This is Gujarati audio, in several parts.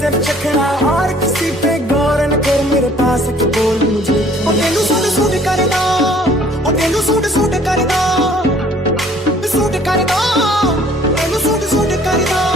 सिर्फ चखना और किसी पे गौर न कर मेरे पास के बोल मुझे और तेनू सूट सूट करदा और तेनू सूट सूट करदा सूट करदा तेनू सूट सूट करदा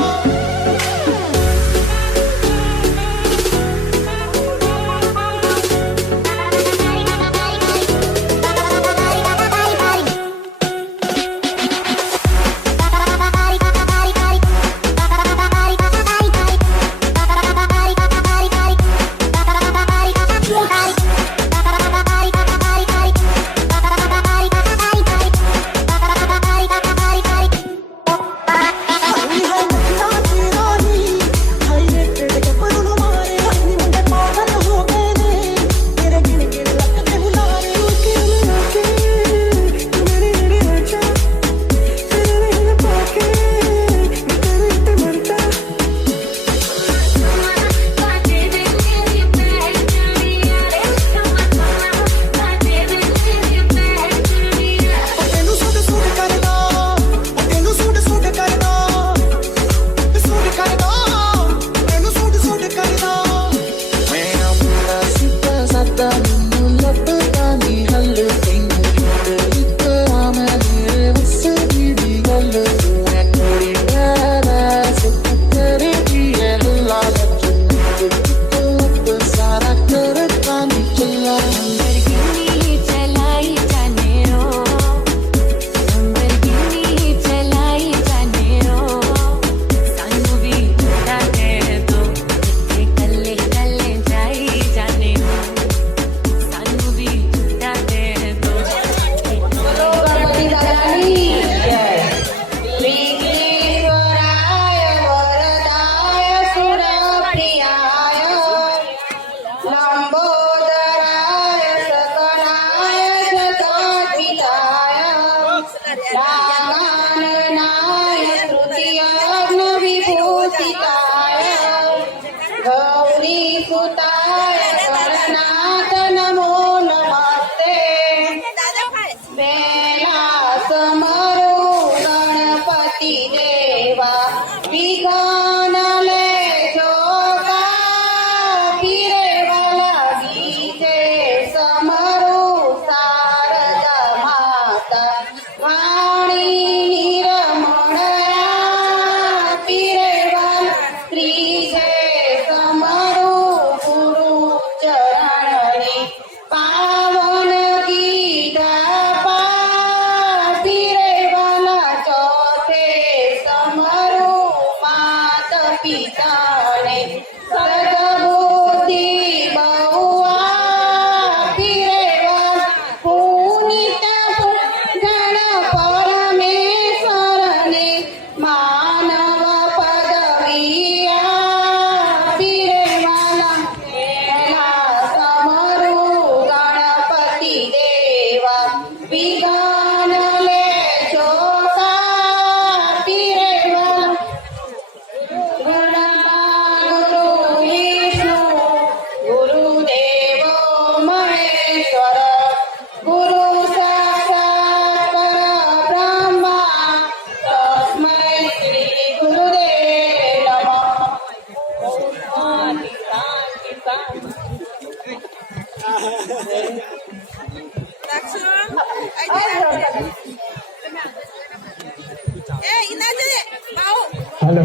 हेलो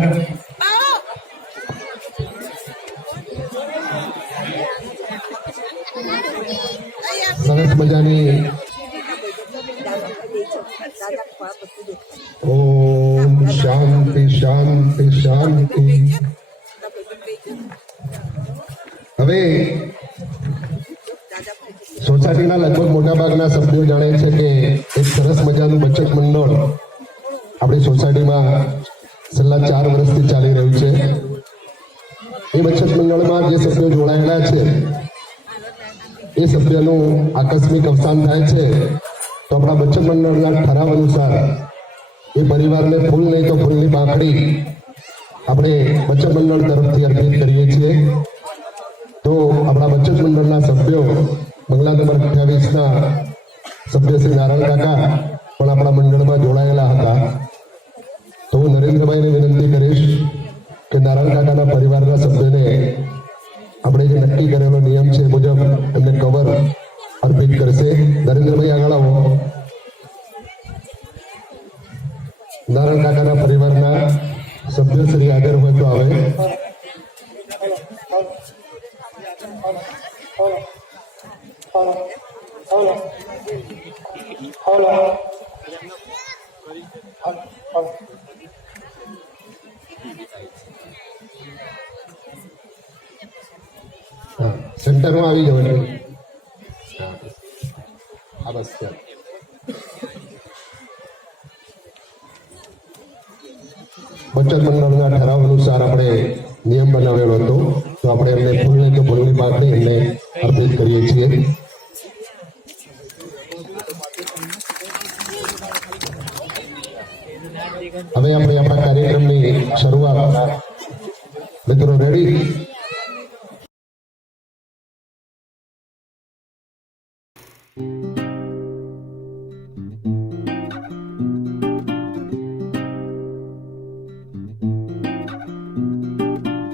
सरस मजानी ओम शांति शांति शांति। હવે સોસાયટીના લગભગ મોટા ભાગના સભ્યો જાણે છે કે એક સરસ મજાનું બચત મંડળ આપણી સોસાયટીમાં છેલ્લા 4 વર્ષથી ચાલી રહ્યું છે। એ બચત મંડળમાં જે સભ્યો જોડાયેલા છે એ સભ્યનું આકસ્મિક અવસાન થાય છે તો આપણા બચત મંડળના ઠરાવ અનુસાર એ પરિવારને ફૂલ નહીં તો ફૂલની પાંખડી આપણે બચત મંડળ તરફથી અર્પિત કરીએ છીએ। તો આપણા બચત મંડળના સભ્યો બંગલા નંબર 28ના સભ્ય શ્રી નારાયણ કાકા પણ આપણા મંડળમાં જોડાયેલા હતા। તો હું નરેન્દ્રભાઈને વિનંતી કરીશ કે નારાયણ કાકાના પરિવારના સભ્યોને નક્કી કરેલો નિયમ છે મુજબ એમને કવર અર્પિત કરશે. નરેન્દ્રભાઈ આગળ આવો. નારાયણ કાકાના પરિવારના સભ્યશ્રી હાજર હોય તો આવે. સેન્ટરમાં આવી જવાનું. હા બસ ચાલ. બચત મંડળના ઠરાવ અનુસાર આપણે નિયમ બનાવેલો હતો, તો આપણે એમને ફૂલને કે ફૂલની પાકડી એમને અર્પિત કરીએ છીએ. હવે આપણે આપણા કાર્યક્રમની શરૂઆત. મિત્રો રેડી?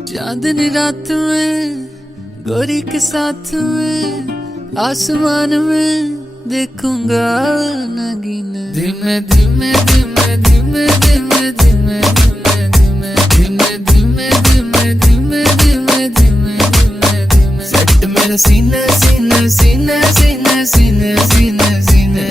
चांदनी रात में गोरी के साथ में आसमान में देखूंगा नगीन. धीमे धीमे धीमे धीमे धीमे धीमे धीमे धीमे धीमे धीमे धीमे धीमे धीमे धीमे धीमे सेट मेरा सीना सीना सीना सीना सीना सीना सीना.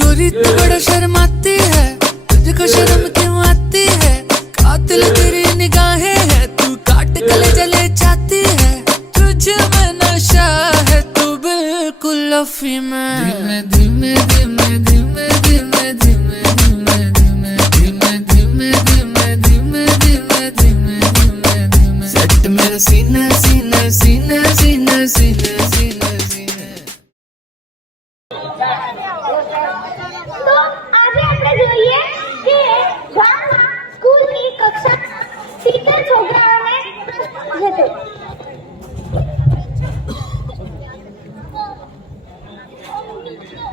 गोरी तू बड़ा शर्माती है, तुझको शर्म क्यों आती है? कातिल तेरी निगाहें है, तू काट गले जले जाती है. तुझ में नशा है, तू बिल्कुल अफीम है. धीमे धीमे धीमे धीमे धीमे धीमे धीमे धीमे धीमे धीमे धीमे धीमे धीमे धीमे धीमे सेट मेरा सीना सीना सीना सीना सीना सीना सीना. તો આજે આપણે જોઈએ કે ગામમાં સ્કૂલની કક્ષા 70 છોકરાઓને પ્રશ્ન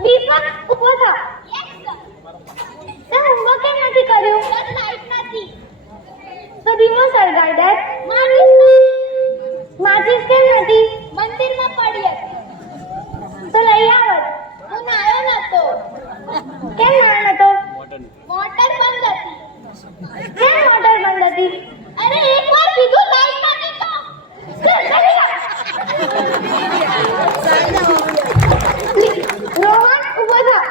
દીપક ઉભો થા. તે હોમવર્ક કેમ નથી કર્યું? લાઈટ નથી તો દીવો સળગાઈ દે. માચીસ કેમ નથી? મંદિરમાં પડી હતી તો લઈ આવત. હું નાયો નતો. કેમ નાયો નતો? મોટર બંધ હતી. કેમ મોટર બંધ હતી? અરે એકવાર કીધું લાઈટ નથી તો રોહન ઉભો થા.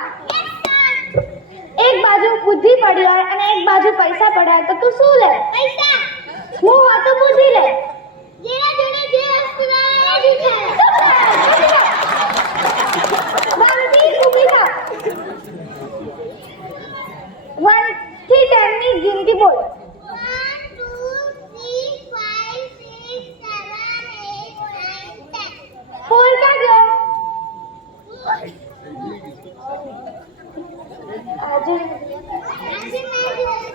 એક બાજુ બુદ્ધિ પડી હોય અને એક બાજુ પૈસા પડ્યા તો તું શું લે? પૈસા. હું હા તો બુદ્ધિ લે. જેના જોડે જે વસ્તુ ના એ જ વાંચી ઊભી થા. 1 થી 10 ની ગિનતી બોલ. 1 2 3 5 6 7 8 9 10. બોલ કા ગયો? આજે મેં જોયું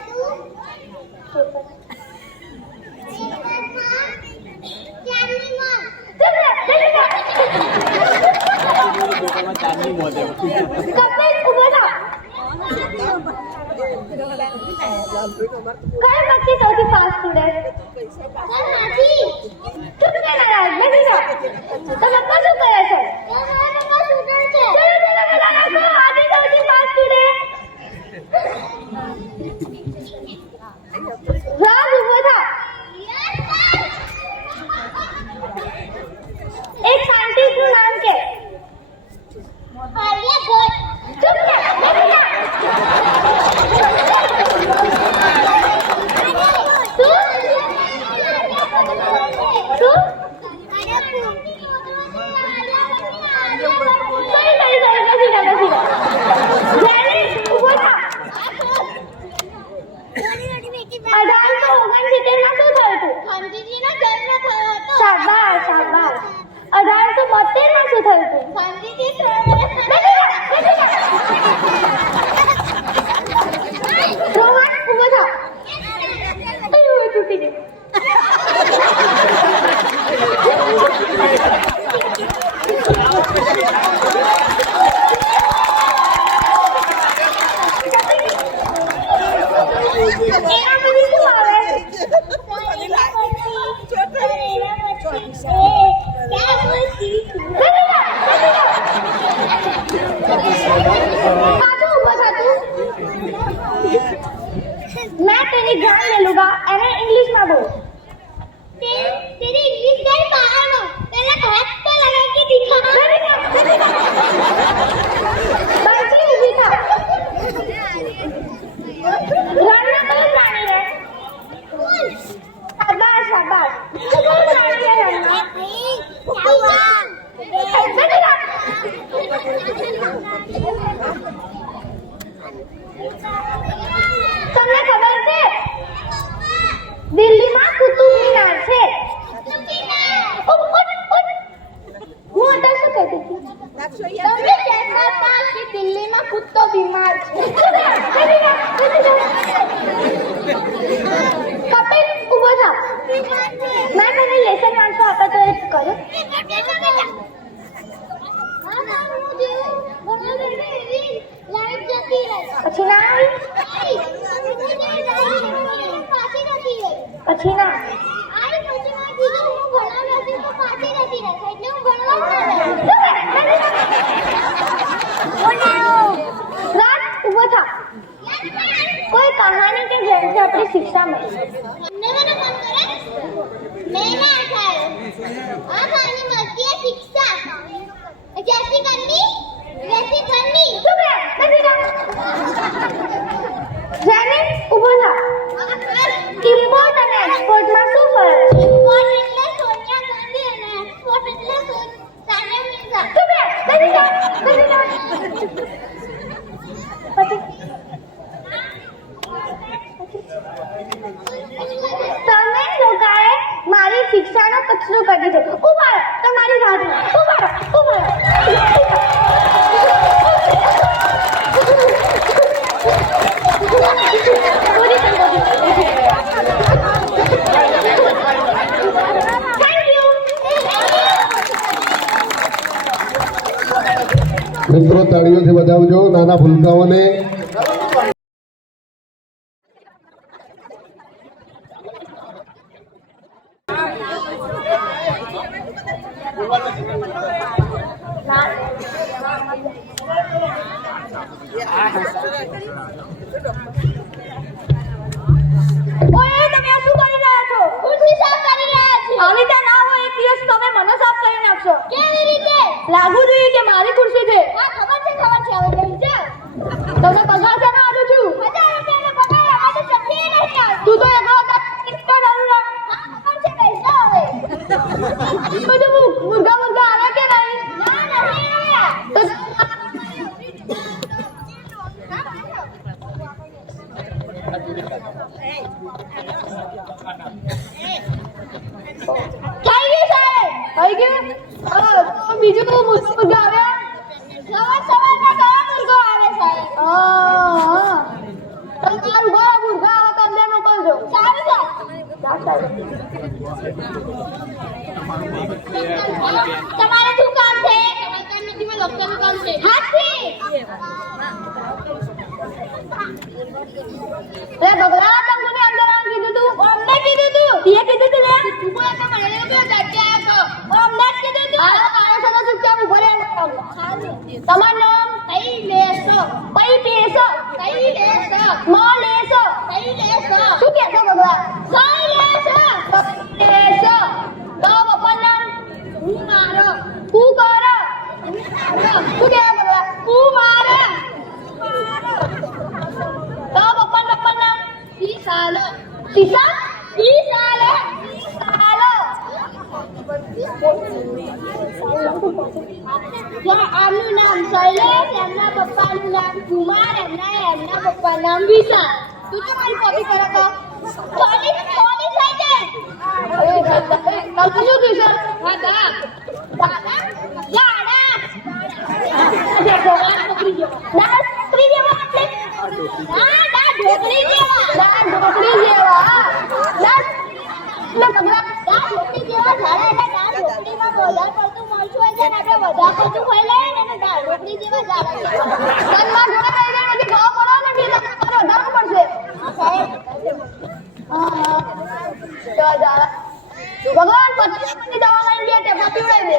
કપિલ ઉભો થા. કઈ બચ્ચી સૌથી ફાસ્ટ સ્ટુડન્ટ? ચૂપ રહે નારાજ. બેસી જાઓ. તો પપ્પા શું કરે છે? ચલો ચલો પેલા રાખો. આજે સૌથી ફાસ્ટ સ્ટુડન્ટ રાજ ઉભો થા. એક સાયન્ટિસ્ટ નું નામ કે? આર્યભટ્ટ. ચૂપ રહે. બેસી જા. શાબાશ શાબાશ. 1872 માં શું થયું હતું? રોહન ઉભો થા. ચૂકી ગઈ. કર્યો? પછી ના આવી? પછી ના ઉભો થા. કોઈ કહાની કે જેનાથી આપણે શિક્ષા મળી. આ કહાની મળતી है शिक्षा जैसी करनी वैसी करनी શું બે નથી ના જાને ઉભો થા. ઇમ્પોર્ટ અને એક્સપોર્ટમાં શું ફરક છે? इम्पोर्ट એટલે સોનિયા ગાંધી અને એક્સપોર્ટ એટલે સાનિયા મિર્ઝા. શું બે નથી ના પછી તમે લોકોએ મારી શિક્ષાનો કચરો કરી દીધો. ઉભા રહો, તમારી વાત ઉભા રહો, ઉભા રહો. Thank you. મિત્રો તાળીઓથી વધાવજો નાના ભૂલકાઓને. ઓય તમે આ શું કરી રહ્યા છો? ખુરશી સાફ કરી રહ્યા છીએ. આવી રીતે ના હોય એક દિવસ તમે મને સાફ કરી નાખશો. કેવી રીતે? લાગુ જોઈએ કે મારી ખુરશી છે. હા ખબર છે હવે બેસી જાઓ. તમે પગાર છે ના આલું છું. 1000 રૂપિયાનો પગાર અમારે ચપટી નહીં આવે. તું તો એકલો હતા કિસ્સા ચાલુ રાખ. હા ખબર છે બેસી જાઓ હવે. બધું મુર્ગા મુર્ગા આવે કે નહીં? ના નહીં આવ્યા. તો થઈ ગયું? હા, તો બીજું તો મુર્ગા આવ્યા? સવારમાં કયા મુર્ગો આવે સાહેબ? હા. તમારું ઘર મુર્ગા આવે તો અંદર મોકલજો. સારું છે. તમારે શું કામ છે? તમારે કામ નથી, મેં ડોક્ટરનું કામ છે. હાથી. રે બગલા તમને અંદર આમ કીધું તું? અમને કીધું તું. તે કીધું તું લે? તું તો મને લાગ્યો જાતે આવ્યો છો. અમને જ કીધું તું. હાલો આયો છો તો ચૂપચાપ ઉભો રહે. તમારું નામ? કઈ લેશો? પઈ પેસો? કઈ લેશો? મો લેસો? કઈ લેશો? શું કહેશો બગલા? કઈ લેશો? લેસો. તો પપ્પાનું નામ? હું મારો. હું કરો? હું શું કહે બગલા? હું મારો. તો પપ્પાનું નામ? વિશાલો. સીસા? વિશાલો. સાલો. આનું નામ શૈલેષ, એમના પપ્પાનું નામ કુમાર, એમના પપ્પાનું નામ વિશાલ. તું તો મારી કોપી કરે તો પોલીસ થઈ જાય. તમે શું કીધું? દાદા દાદા લાડા છોકરી જેવા એટલે? હા દા ઢોકળી જેવા. દાળ ઢોકળી જેવા. દાળ એટલે બગલા દા ઢોકળી જેવા ઝાડા એટલે દા ઢોકળીમાં વધારે પડતું મરચું હોય છે ને આપણે વધારે પડતું ખાઈ લઈએ ને એટલે દા ઢોકળી જેવા ઝાડા કહેવાય. તનમાં જોડે લઈ જાય નથી ખાવા પડે ને એટલે તમારે વધારવું પડશે. સાહેબ હા. તો દાળ ભગવાન પત્ની દવા લઈને ગયા તે પીવડાવી દે.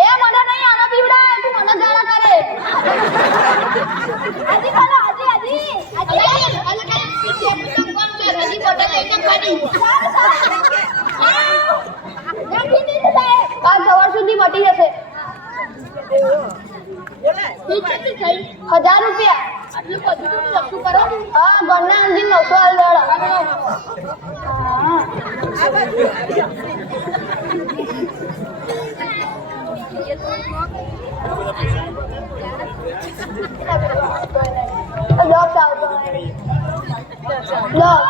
એ મને નહીં આનો પીવડાય તું મને ગાળા કરે. આજી બોલો આજી કોણ છે રજી બોટલ એકદમ ખાલી. રાખી દીધું સાહેબ. કાલ સવાર સુધી મટી જશે. કેટલી થઈ? 1000 રૂપિયા. આટલું બધું લખું કરો. હા ઘરના અંજી 900 આલ દાડા. લોક આવતો લોક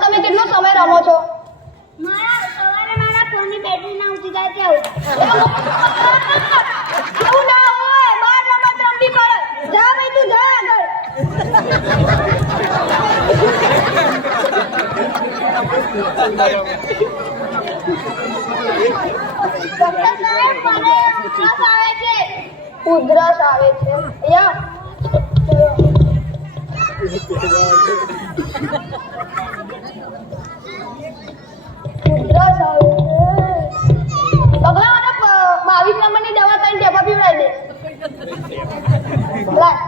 તમે કેટલો સમય રમો છો? સવારે મારા ફોનની બેટરી ના ઊંચી જાય ત્યાં એવું ના હોય, બહાર રમત રમવી પડે. જા ભાઈ તું જા આગળ. ડોક્ટર સાહેબ મને ઉધરસ આવે છે. ઉધરસ આવે છે. યા ઉધરસ આવે છે. પગલા મને 22 નંબરની દવા તઈને ટેપા પીવડાવી દે. લાય.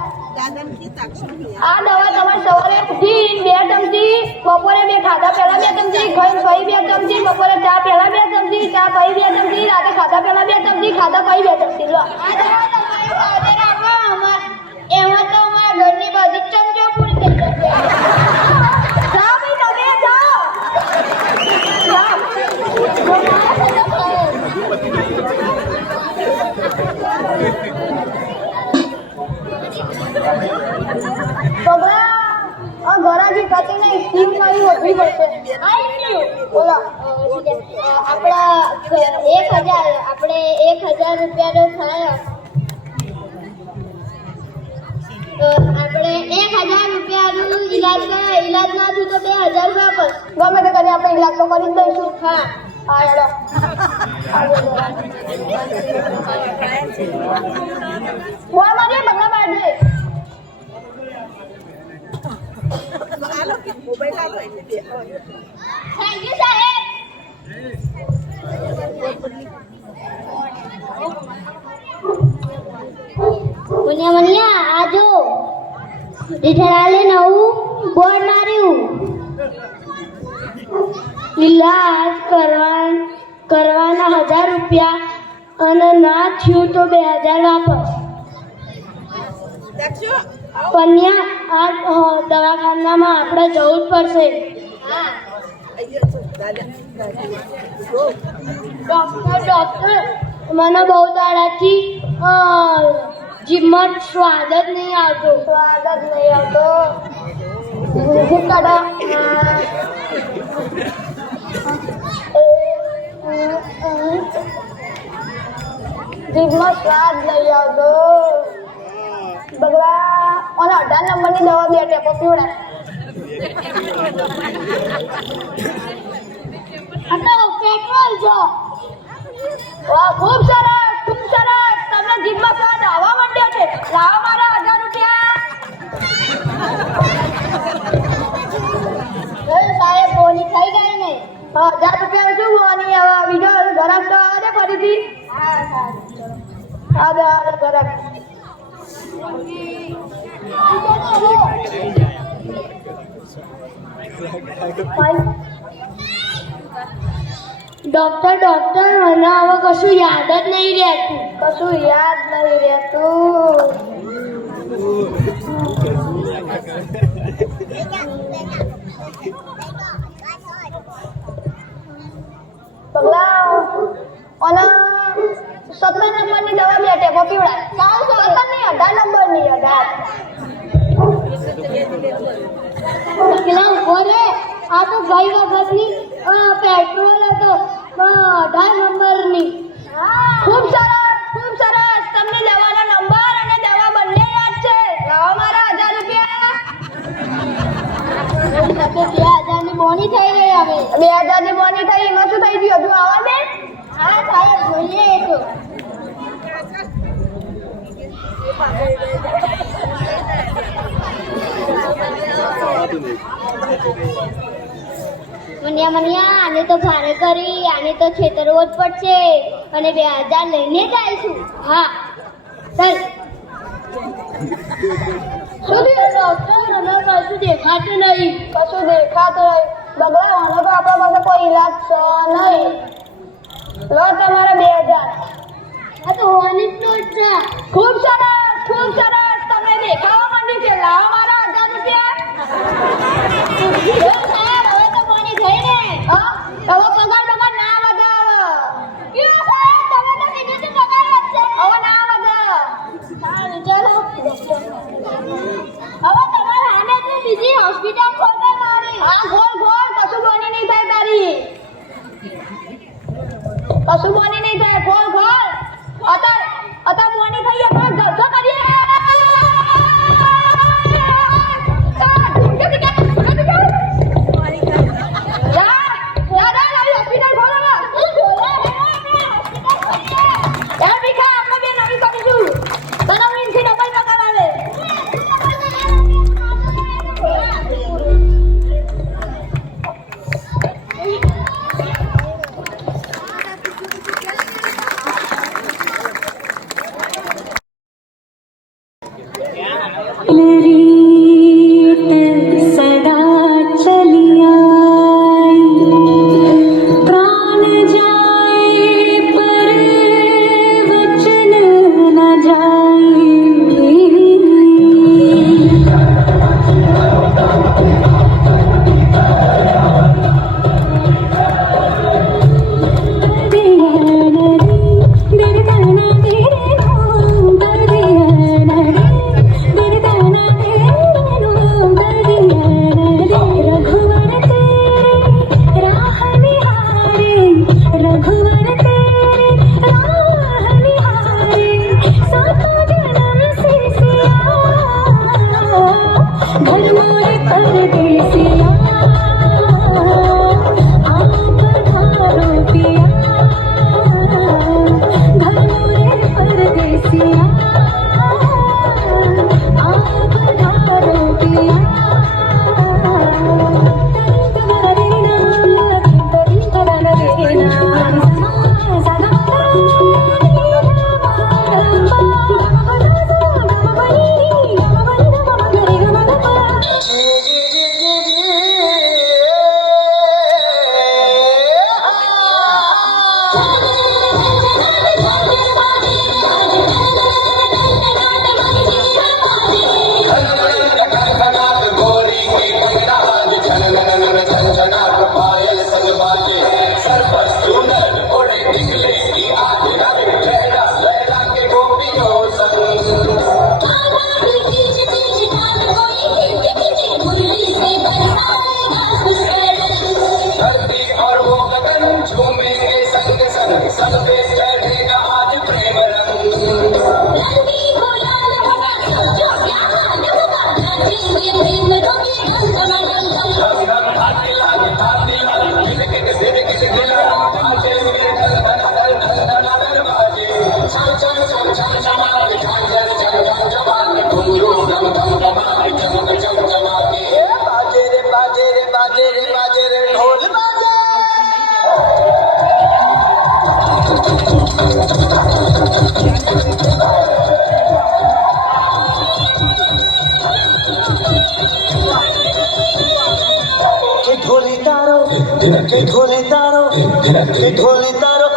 આ દવા તમારે સવારે ઉઠીને 2 ચમચી, બપોરે 2 ખાધા પહેલા 2 ચમચી, ખાઈને પછી 2 ચમચી, બપોરે ચા પહેલા 2 ચમચી, ચા પછી 2 ચમચી, રાતે ખાધા પહેલા 2 ચમચી, ખાધા પછી 2 ચમચી. લો આ દવા તમારી પાસે રાખો. એમાં તો અમારા ઘરની બધી જ ચમચીઓ પૂરી થઈ જશે. જા ભાઈ તમે જાઓ. પગલા આ ઘરાજી ખાતે નહીં, સ્કીમ મારી વધવી પડશે. બોલો. આપણા 1000 આપણે 1000 રૂપિયાનો થાય તો આપણે 1000 રૂપિયાનું ઈલાજ ના થયું તો 2000 વાપસ. ગમે તે કરી આપણે ઈલાજ તો કરી જ દઈશું. હા હા હેડો. બોલ મારી પગલા બાંધે. થેન્ક યુ સાહેબ. મુનિયા આ જો જેઠાલાલે નવું બોર્ડ માર્યું. ઈલાજ કરવાના 1000 રૂપિયા અને ના થયું તો 2000 વાપસ. કન્યા આ દવાખાનામાં આપણે જવું જ પડશે. ડોક્ટર મને બહુ દાડાથી જીભમાં સ્વાદ જ નહીં આવતો. સ્વાદ જ નહીં આવતો. જીભ કાઢો. જીભમાં સ્વાદ નહીં આવતો. બગલા અને 18 નંબરની દવા 2 ટેપો પીવડાય. આ તો પેટ્રોલ જો. વાહ, ખૂબ સરસ, ખૂબ સરસ. તમને જીભમાં સ્વાદ આવવા માંડ્યો છે. લાવો મારા 1000 રૂપિયા. સાહેબ બોની થઈ ગઈ ને. 1000 રૂપિયા શું બોની? હવે બીજો ઘરાક તો આવે ને ફરીથી. હા આ ઘરાક ડોક્ટર મને હવે કશું યાદ જ નહીં રહેતું. કશું યાદ નહીં રહેતું. પગલા અને 17 નંબરની દવા 2 ટેપો પીવડાય. 17 ની 18 નંબરની 18. પેલા ઉભો રે. આ તો ગઈ વખતની પેટ્રોલ હતો 18 નંબરની. ખૂબ સરસ, ખૂબ સરસ. તમને દવાનો નંબર અને દવા બંને યાદ છે. લાવો મારા 1000 રૂપિયા. 2000 ની બોની થઈ ગઈ હવે. 2000 ની બોની થઈ. એમાં શું થઈ ગયું? હજુ આવવા દે. હા સાહેબ જોઈએ એ તો. મનિયા આને તો ભારે કરી, આને તો છેતરવો જ પડશે અને 2000 લઈને જ આવીશું. હા ચાલ. શું થયું ડોક્ટર? મને કશું દેખાતું નહીં. કશું દેખાતું નહીં. બગલા આનો તો આપણા પાસે કોઈ ઈલાજ છે નહીં. લો તમારા 2000. આ તો હોવાની જ નોટ છે. ખૂબ સરસ, ખૂબ સરસ. તમને દેખાવા માંડી છે. લાવો મારા 1000 રૂપિયા. સાહેબ હવે તો બોની થઈ ને. હા, હવે પગાર ના વધારો. કેવું સાહેબ તમે તો કીધું છે પગાર વધશે. હવે ના વધારો. સારું ચાલો. હવે તમારે આને બીજી હોસ્પિટલ ખોલવા મારી. હા, ગોળ ગોળ. बाजे रे ढोल बाजे के ढोली तारो के ढोली तारो के ढोली तारो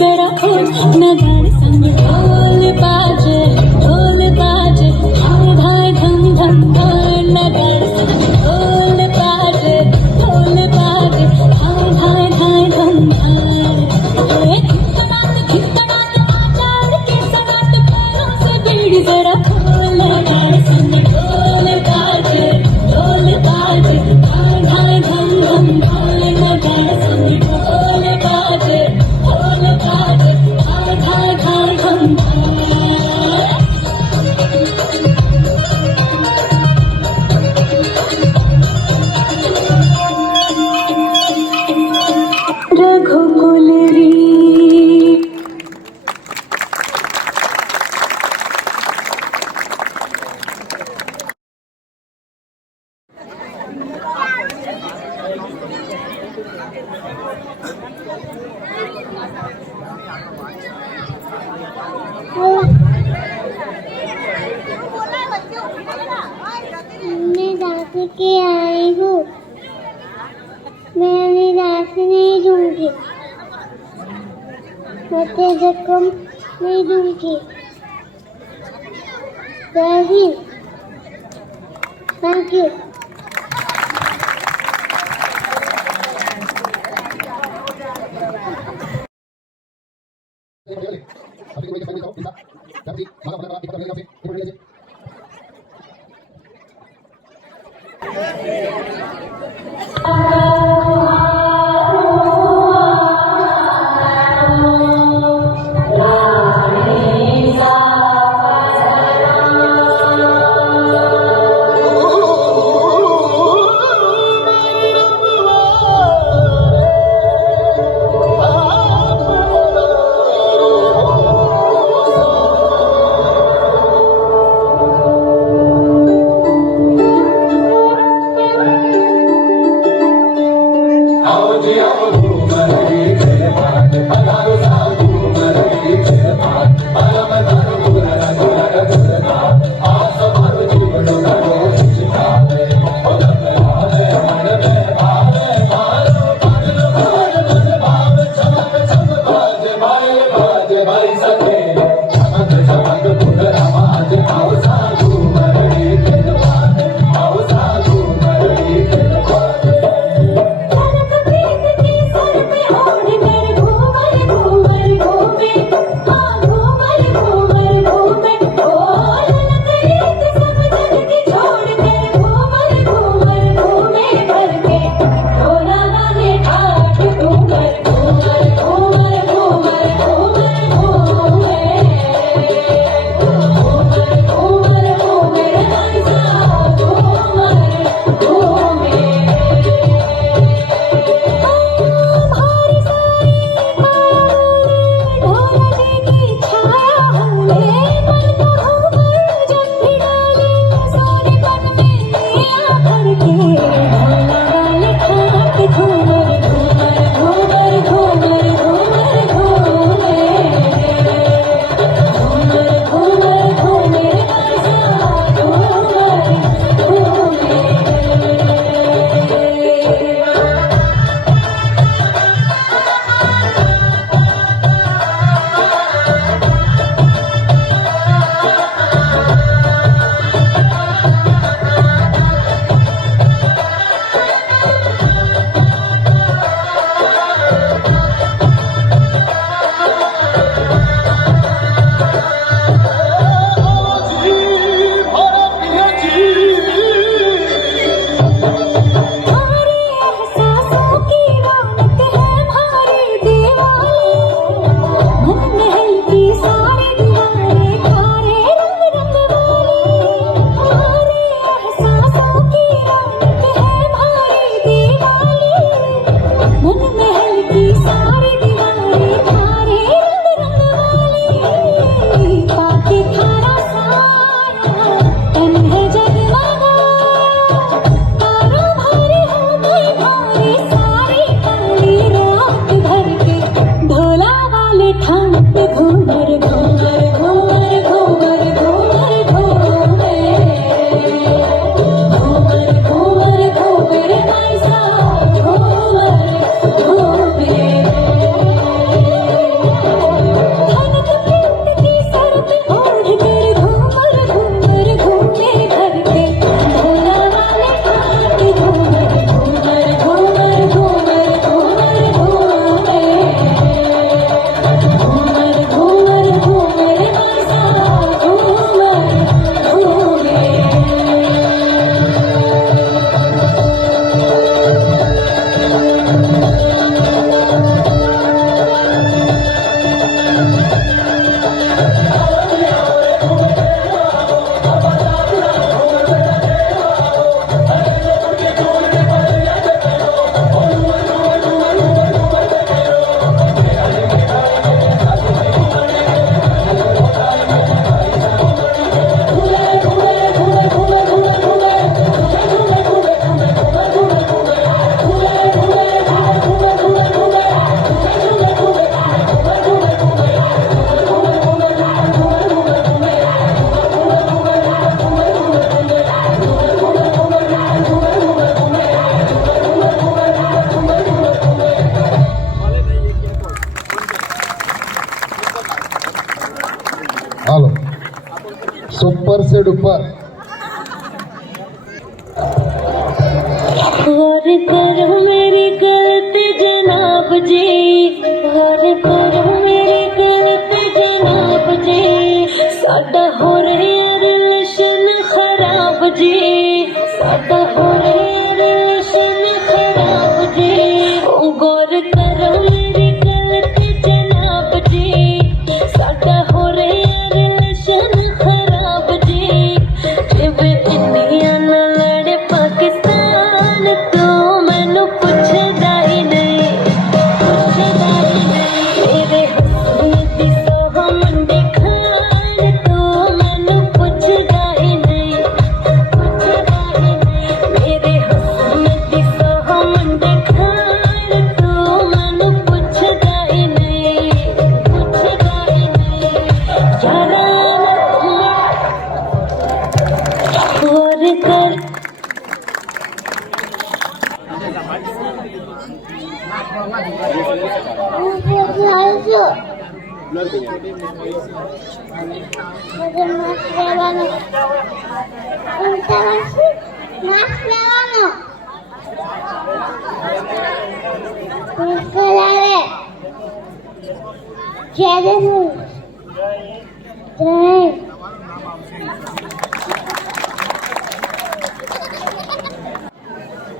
जरा खोल नगाड़ संग ढोल बाजे धाय धाय धम धम धाय नगाड़ संग ढोल बाजे धाय धाय धाय धम धाय खिड़खड़ात आचार के सरात पैरों से बीड़ी जरा खोल नगाड़ संग ढोल बाजे धाय धाय धम धम धाय नगाड़ संग ढोल बाजे धाय धाय धाय धम धाय रघुकुल री मैं रात के आई हूँ मैं अभी रात नहीं दूंगी मैं तेरे जख्म नहीं दूंगी जय हिंद थैंक यू સુપર સેડ ઉપર और करो मेरी गलती जनाब जी, और करो मेरी गलती जनाब जी, साडा हो रहे रिलेशन खराब जी, साडा हो रहे रिलेशन खराब जी, गौर करो मेरी गलती जनाब जी, साडा हो रहे रिलेशन खराब जी, जिवें इंडिया नाल लड़े पाकिस्तान तो मैनू पुछदा ही नहीं, पुछदा ही नहीं, मेरे हुस्न दी सोह मंडी खान तो मैनू पुछदा ही नहीं, पुछदा ही नहीं, मेरे हुस्न दी सोह मंडी खान तो मैनू पुछदा ही नहीं, पुछदा ही नहीं, यारा और कर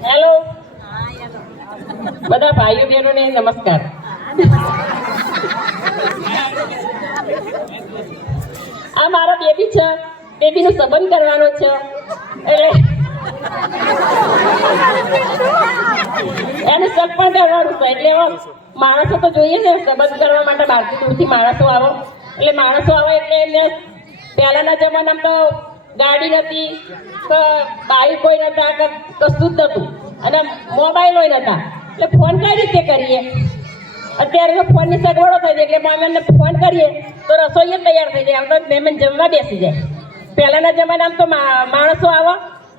હેલો બધા ભાઈઓ બહેનોને નમસ્કાર. આ મારો બેબી છે, બેબીનો સંબંધ કરવાનો છે એટલે એને સગ પણ કરવાનું છે. એટલે માણસો તો જોઈએ છે સંબંધ કરવા માટે, બહારથી દૂરથી માણસો આવો એટલે માણસો આવે એટલે એમને પહેલાના જમાનામાં તો ગાડી નથી, બાઈક કોઈ નતા, કશું જ નતું, અને મોબાઈલ હોય નતા, એટલે ફોન કઈ રીતે કરીએ? અત્યારે તો ફોનની સગવડો થઈ જાય એટલે મહેમાનને ફોન કરીએ તો રસોઈ તૈયાર થઈ જાય, આમ તો મહેમાન જમવા બેસી જાય. પહેલાના જમાનામાં તો માણસો આવો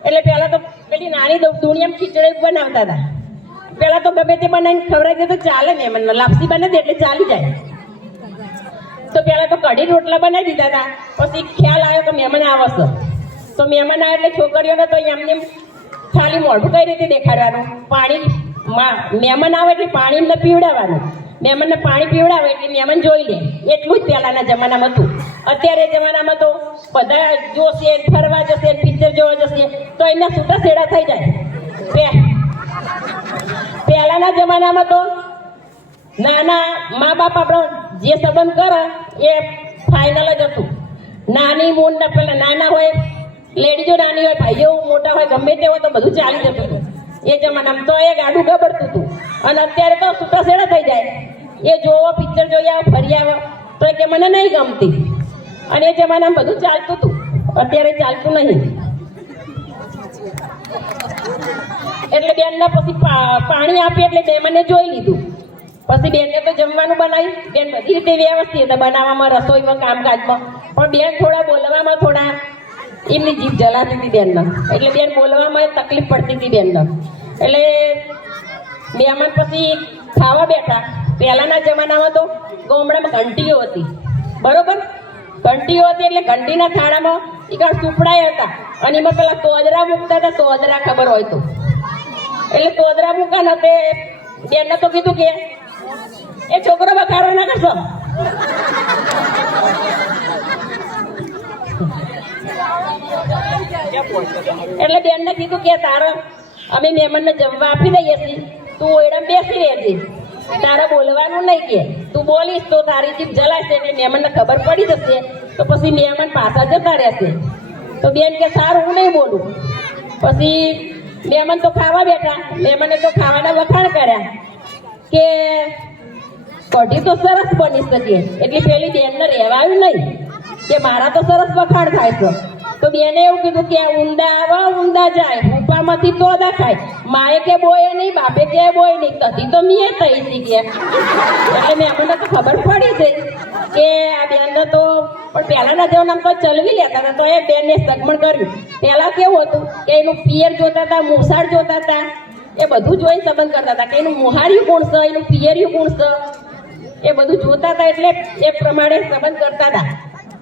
એટલે પહેલાં તો પેલી નાની દુનિયામાં ખીચડી બનાવતા હતા. પહેલાં તો ગમે તે બનાવીને ખવડાવી દે તો ચાલે, મહેમાનને લાપસી બનાવી દે એટલે ચાલી જાય. તો પહેલાં તો કઢી રોટલા બનાવી દીધા હતા. પછી ખ્યાલ આવ્યો કે મહેમાન આવશે, તો મહેમાન આવે એટલે છોકરીઓને તો એમને ખાલી મોઢું કઈ રીતે દેખાડવાનું, પાણી મહેમાન આવે એટલે પાણી એમને પીવડાવવાનું, મહેમાનને પાણી પીવડાવે એટલે મહેમાન જોઈ લે, એટલું જ પહેલાના જમાનામાં હતું. અત્યારે જમાનામાં તો બધા જોશે, ફરવા જશે, પિક્ચર જોવા જશે તો એના છૂટા છેડા થઈ જાય. પહેલાના જમાનામાં તો નાના મા બાપ આપણો જે સંબંધ કરે એ ફાઇનલ જ હતું. નાની મૂળ પેલા નાના હોય, લેડીઝો નાની હોય, ભાઈઓ મોટા હોય, ગમે તે હોય તો બધું ચાલી જતું હતું એ જમાનામાં. તો એ ગાડું ગબડતું હતું. અને અત્યારે તો છૂટા છેડા થઈ જાય, એ જોવો, પિક્ચર જોઈ આવો, ફરી આવો તો એ કે મને નહીં ગમતી. અને એ જમાનામાં બધું ચાલતું હતું, અત્યારે ચાલતું નહીં. એટલે બેનને પછી પાણી આપી એટલે બે મને જોઈ લીધું. પછી બેનને તો જમવાનું બનાવી, બેન બધી રીતે વ્યવસ્થિત હતા બનાવવામાં, રસોઈમાં, કામકાજમાં. પણ બેન થોડા બોલવામાં થોડા એમની જીભ જલાતી હતી બેનને, એટલે બેન બોલવામાં તકલીફ પડતી હતી બેનને. એટલે મહેમાન પછી ખાવા બેઠા. પહેલાના જમાનામાં તો ગામડામાં ઘંટીઓ હતી, બરોબર? ઘંટીઓ હતી એટલે ઘંટીના થાળામાં એકાદ સુપડાય હતા અને એમાં પેલા તોદરા મૂકતા હતા, તોદરા ખબર હોય તો. એટલે તોદરા મૂકા ને તે બેનને તો કીધું કે એ છોકરો બખારો ના કરશો. એટલે બેનને કીધું કે તારો અમે મહેમાનને જમવા આપી દઈએ છીએ, તું ઓયડા બેસી રહેજે, તારે બોલવાનું નહીં, કે તું બોલીશ તો તારી જીભ જલાશે એટલે મહેમાનને ખબર પડી જશે, તો પછી મહેમાન પાછા જતા રહેશે. તો બેન કે સારું, હું નહીં બોલું. પછી મહેમાન તો ખાવા બેઠા, મહેમાને તો ખાવાના વખાણ કર્યા કે કઢી તો સરસ બની શકે. એટલે પેલી બેનને રહેવાયું નહીં કે મારા તો સરસ વખાણ થાય છે. તો બેને એવું કીધું કે ઊંડા આવે ઊંડા જાય, રૂપામાંથી તો દેખાય, માએ કે બોય નહીં, બાપે કે બોય નહીં, કદી તો મીએ થઈ હતી કે. એટલે મહેમાનને તો ખબર પડી છે કે આ બેનને તો, પણ પહેલાના જમાનામાં તો ચલવી લેતા હતા, તો એ બેનને સગમણ કર્યું. પહેલા કેવું હતું કે એનું પિયર જોતા હતા, મુસાડ જોતા હતા, એ બધું જોઈને સંબંધ કરતા હતા કે એનું મુહાર્યું કોણ છે, એનું પિયર્યું કોણ છે, એ બધું જોતા હતા. એટલે એ પ્રમાણે સંબંધ કરતા હતા.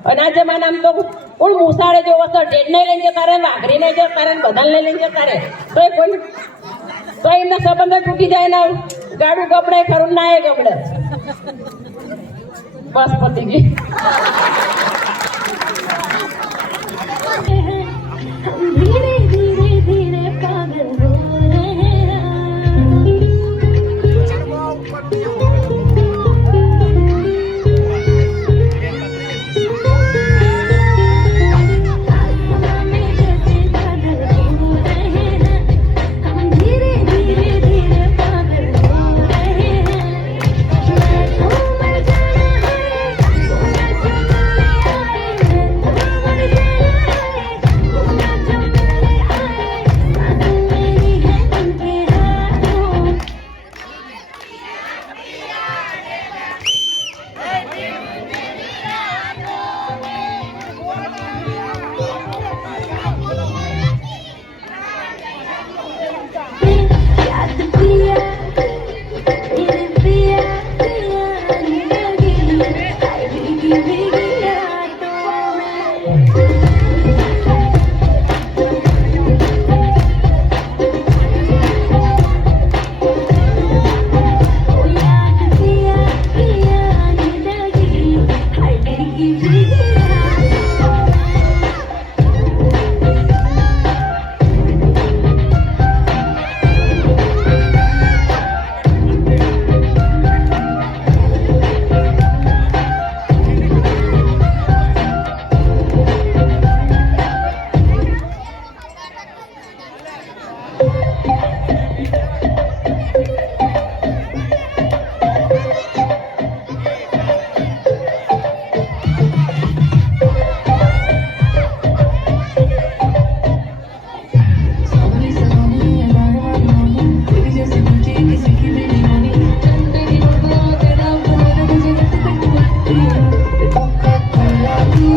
અને આ જમાનામાં તો કોણ મુસાળે જેવો તો ઢેડને લઈને જતા રહે, વાઘરીને જતા રહે, બધાને લઈને જતા રહે, તો એ કોઈ તો એમના સંબંધો તૂટી જાય ને ગાડું ગબડે ખરું ના એ ગબડે. બસ પતી ગઈ. धीरे धीरे धीरे पागल हो रहे हैं आसमां में जैसे बादल हो रहे हैं हम धीरे धीरे धीरे पागल हो रहे हैं मैं तो मर जाना है सोना जो मिले आए मैं तो मर जाना है सोना जो मिले आए सांसें मेरी है उनके हाथों याद पिया तेरे पिया पिया लगी आई भीगी भीगी रातों में ओ याद पिया पिया लगी आई भीगी भीगी रातों में सामने सामने अलार्म तेरी जैसी मुझे किसी की भी नहीं होनी चल तेरी बाबा तेरा बोला मुझे कट कट करती धोखा खाया तू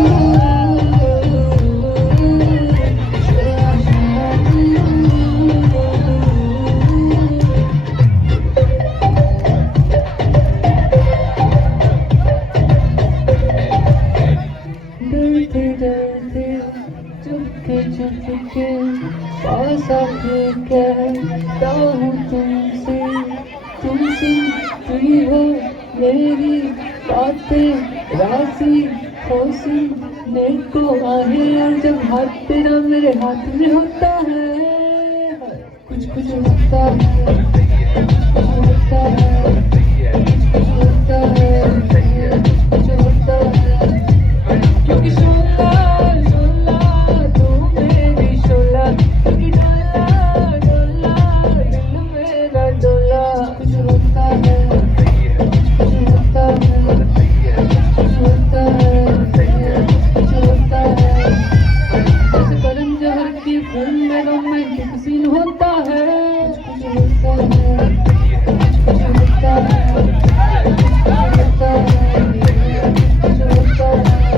डरते डरते चुपके चुपके पास आके कहता हूँ तुमसे तुम सुनती हो मेरी बातें रासी हो सुनने को आए और जब हाथ तेरा मेरे हाथ में होता है कुछ कुछ होता है कुछ होता है कुछ होता है कुछ होता है क्योंकि शोला शोला तू मेरी शोला क्योंकि डोला डोला दिल मेरा डोला कुछ होता है कुछ होता है कुछ होता है कुछ होता है जैसे करण जहर की फिल्म में रोमांटिक सीन होता है कुछ होता है कुछ होता है कुछ होता है कुछ होता है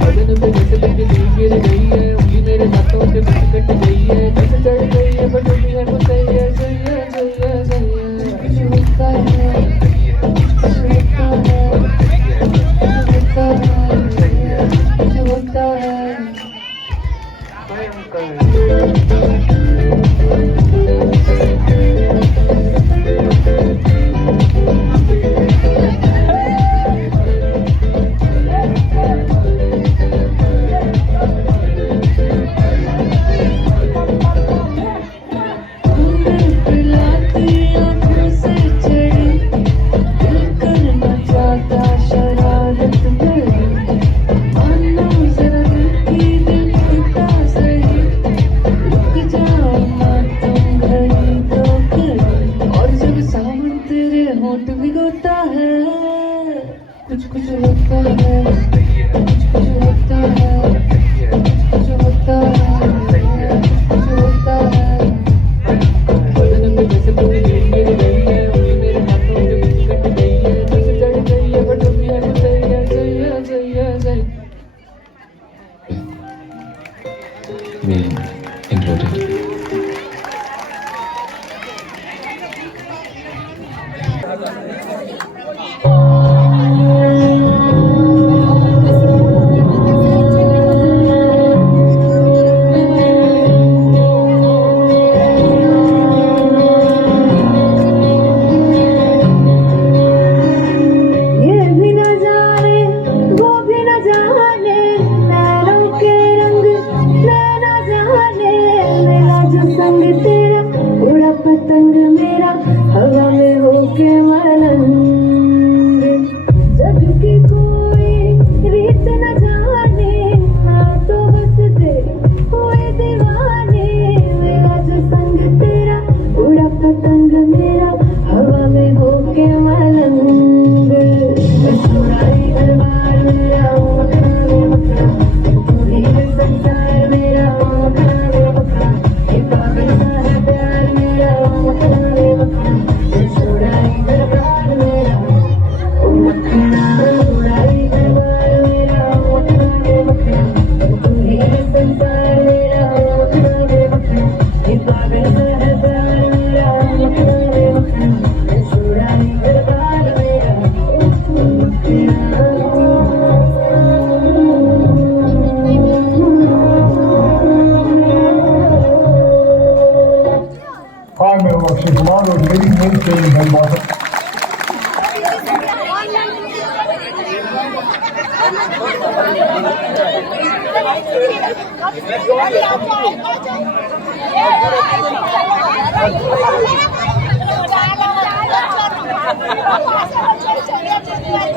बदन पे जैसे मेरी दिल गिर गई है उंगली मेरे हाथों से बस कट गई है जैसे चढ़ गई है बट अभी है वो सही है सही है सही है सही है कुछ होता है कुछ होता है कुछ होता है कुछ होता है पिलाती आँखों से चढ़ी दिल करना चाहता शरारत में मानो जरा दिल की दिल टूटा सही रुक जाओ ना तुम घड़ी तो घड़ी और जब सावन तेरे होंठ भिगोता है कुछ कुछ होता है कुछ कुछ होता है कुछ होता है कुछ होता है बदन पे जैसे पूरी नींद गिर गई है उंगली मेरे हाथों से बस कट गई है जैसे चढ़ गई है बट अभी है वो सही है सही है सही है सही me included. This Thanks to the bottom.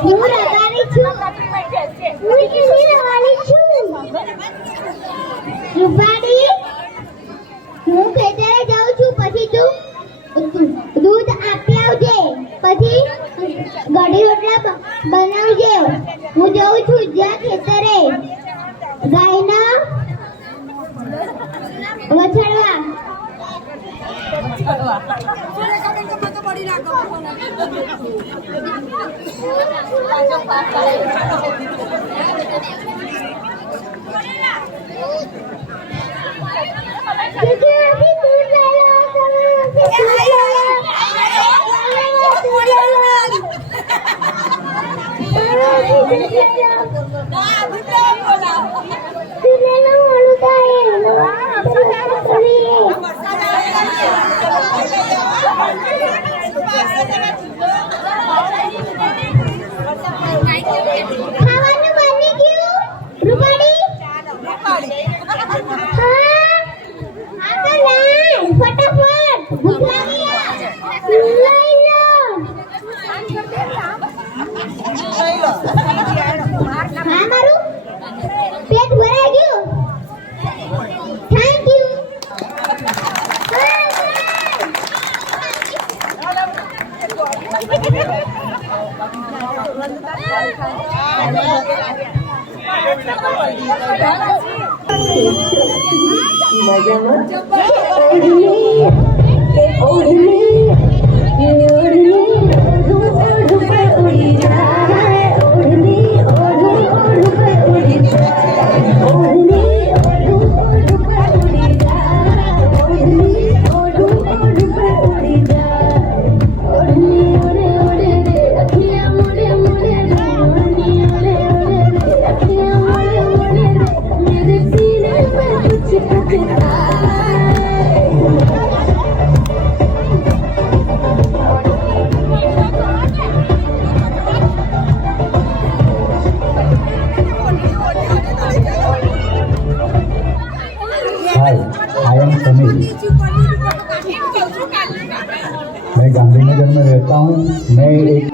હું રગાડી છું. હું કેવી રગાડી છું. રૂપાડી, હું ખેતરે જાઉં છું. પછી તું દૂધ આપી આવજે. પછી કઢી રોટલા બનાવજે. હું જાઉં છું જ્યાં ખેતરે ગાયના વછડવા. ખાવાનું બની ગયું રૂપાડી? હા તો લાય ફટાફટ, ભૂખ લાગી લઈ લો. હા મારું પેટ ભરાઈ ગયું. Thank you. Hi, I am Samir. मैं गांधीनगर में रहता हूँ. मैं एक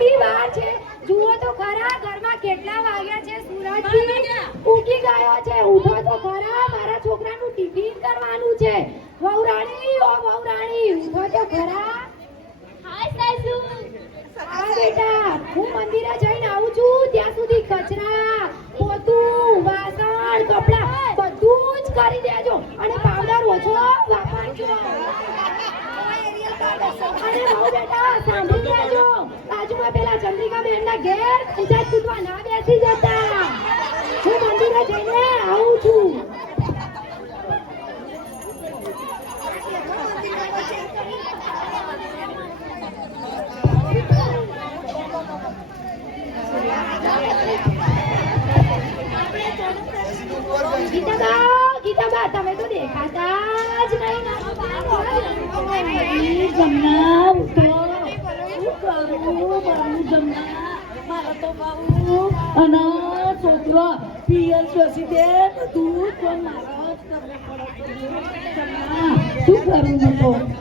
કેટલી વાર છે જુઓ તો ખરા ઘરમાં કેટલા વાગ્યા છે સૂરજ ઉગી ગયો છે ઉઠો તો ખરા મારા છોકરાનું ટિફિન કરવાનું છે વહુરાણી ઓ વહુરાણી ઉઠો તો ખરા હાય સાસુ હા બેટા હું મંદિરે જઈને આવું છું ત્યાં સુધી કચરા પોતું વાસણ કપડા બધું જ કરી દેજો અને પાવડર ઓછો વાપરજો અને બહુ બેટા સાંભળી લેજો બાજુમાં પેલા ચંદ્રિકા બેનના ઘેર કૂદા કૂદવા ના બેસી જતા હું મંદિરે જઈને આવું છું ગીતાબા તમે તો દેખાતા જ નહીં જમના ઉઠો શું કરું જમના મારા તો બાબુ અને છોકરો પિયર શોષી દે બધું તો મારા જ કરવું પડે જમના શું કરું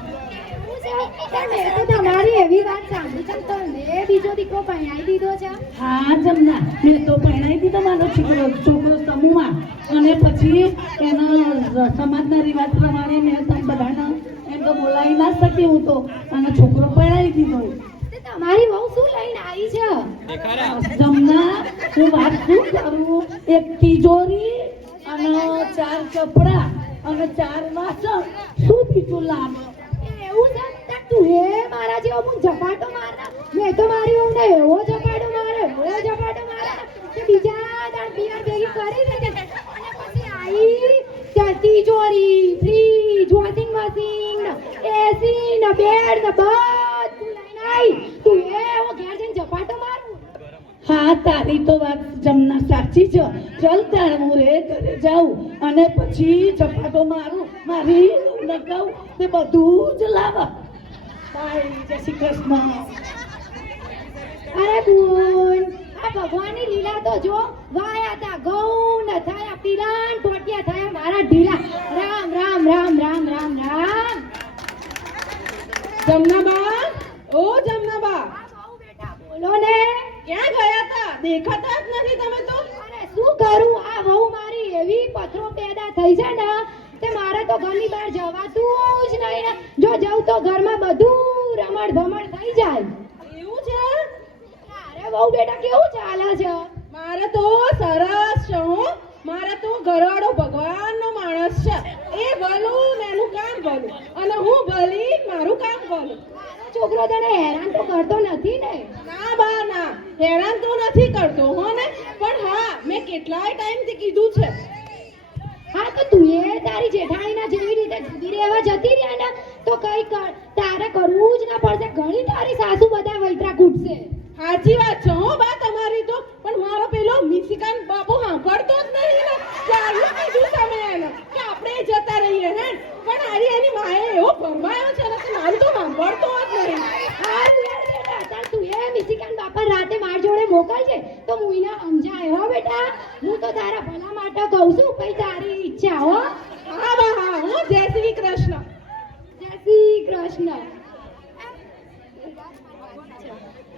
હું તો તમારી એવી વાત સાંભળી છે તમે બીજો દીકરો પરણાવી દીધો છે હા જમના મેં તો પરણાવી દીધો મારો છોકરો સમૂહમાં અને પછી એના સમાજના રિવાજ પ્રમાણે મેં તમે બધાને એમ તો બોલાવી ના શકી હું તો અને છોકરો પરણાવી દીધો તમારી વહુ શું લઈને આવી છે જમના હું વાત શું કરું એક તિજોરી અને 4 કપડા અને 4 વાસણ શું બીજું લાવે એવું છે તું હે મારા જેવો હું ઝપાટો મારના મેં તો મારી વહુને એવો ઝપાટો મારે કે બીજા દાડ બિયાર ભેગી કરી દે અને પછી આવી ત્યાં તિજોરી ફ્રીજ વોશિંગ મશીન એસી ને બેડ ને બધું લઈને આવી તું એવો ઘેર જઈને ઝપાટો મારું હા તારી તો વાત જમના સાચી છે ચલ તાર હું રે ઘરે જાઉં અને પછી ઝપાટો મારું મારી નકાઉ તે બધું જ લાવા બાય જય શ્રી કૃષ્ણ અરે બોલ આ ભગવાનની લીલા તો જો વાયા તા ગૌ ન થયા પીલાન ટોટિયા થયા મારા ઢીલા રામ રામ રામ રામ રામ રામ જમનાબા ઓ જમનાબા બોલો ને ક્યાં ગયા તા દેખાતા જ નથી તમે તો અરે શું કરું આ વહુ મારી એવી પથરો પેદા થઈ છે ને તે મારે તો ઘરની બહાર જવાતું જ નહીં ને જો જાઉં તો ઘરમાં બધું રમણ ભમણ થઈ જાય એવું છે અરે વહુ બેટા કેવું ચાલે છે મારે તો સરસ છે હો મારે તો ઘરવાળો ભગવાનનો માણસ છે એ ભલું ને એનું કામ ભલું અને હું ભલી મારું કામ ભલું છોકરો તને હેરાન તો કરતો નથી ને ના બા ના હેરાન તો નથી કરતો હો ને પણ હા મેં કેટલાય ટાઈમથી કીધું છે હા તો તું એ તારી જેઠાણીના જેવી રીતે જુદી રહેવા જતી રહે ને તો કઈ તારે કરવું જ ના પડશે ઘણી તારી સાસુ બધા વૈતરા કૂટશે સાચી વાત છે હો બા તમારી તો પણ મારો પેલો મિસિકાન બાપુ સાંભળતો જ નહીં ને ચાલ્યું કીધું તમે એને કે આપણે જતા રહીએ હે પણ આરી એની માએ એવો ભરમાયો છે ને કે મારું તો સાંભળતો જ નહીં હારું યાર બેટા તાર તું એ મિસિકાન બાપા રાતે માર જોડે મોકલજે તો હું એને સમજાય હો બેટા હું તો તારા ભલા માટે કહું છું કઈ તારી ઈચ્છા હો હા બા હા હો જય શ્રી કૃષ્ણ જય શ્રી કૃષ્ણ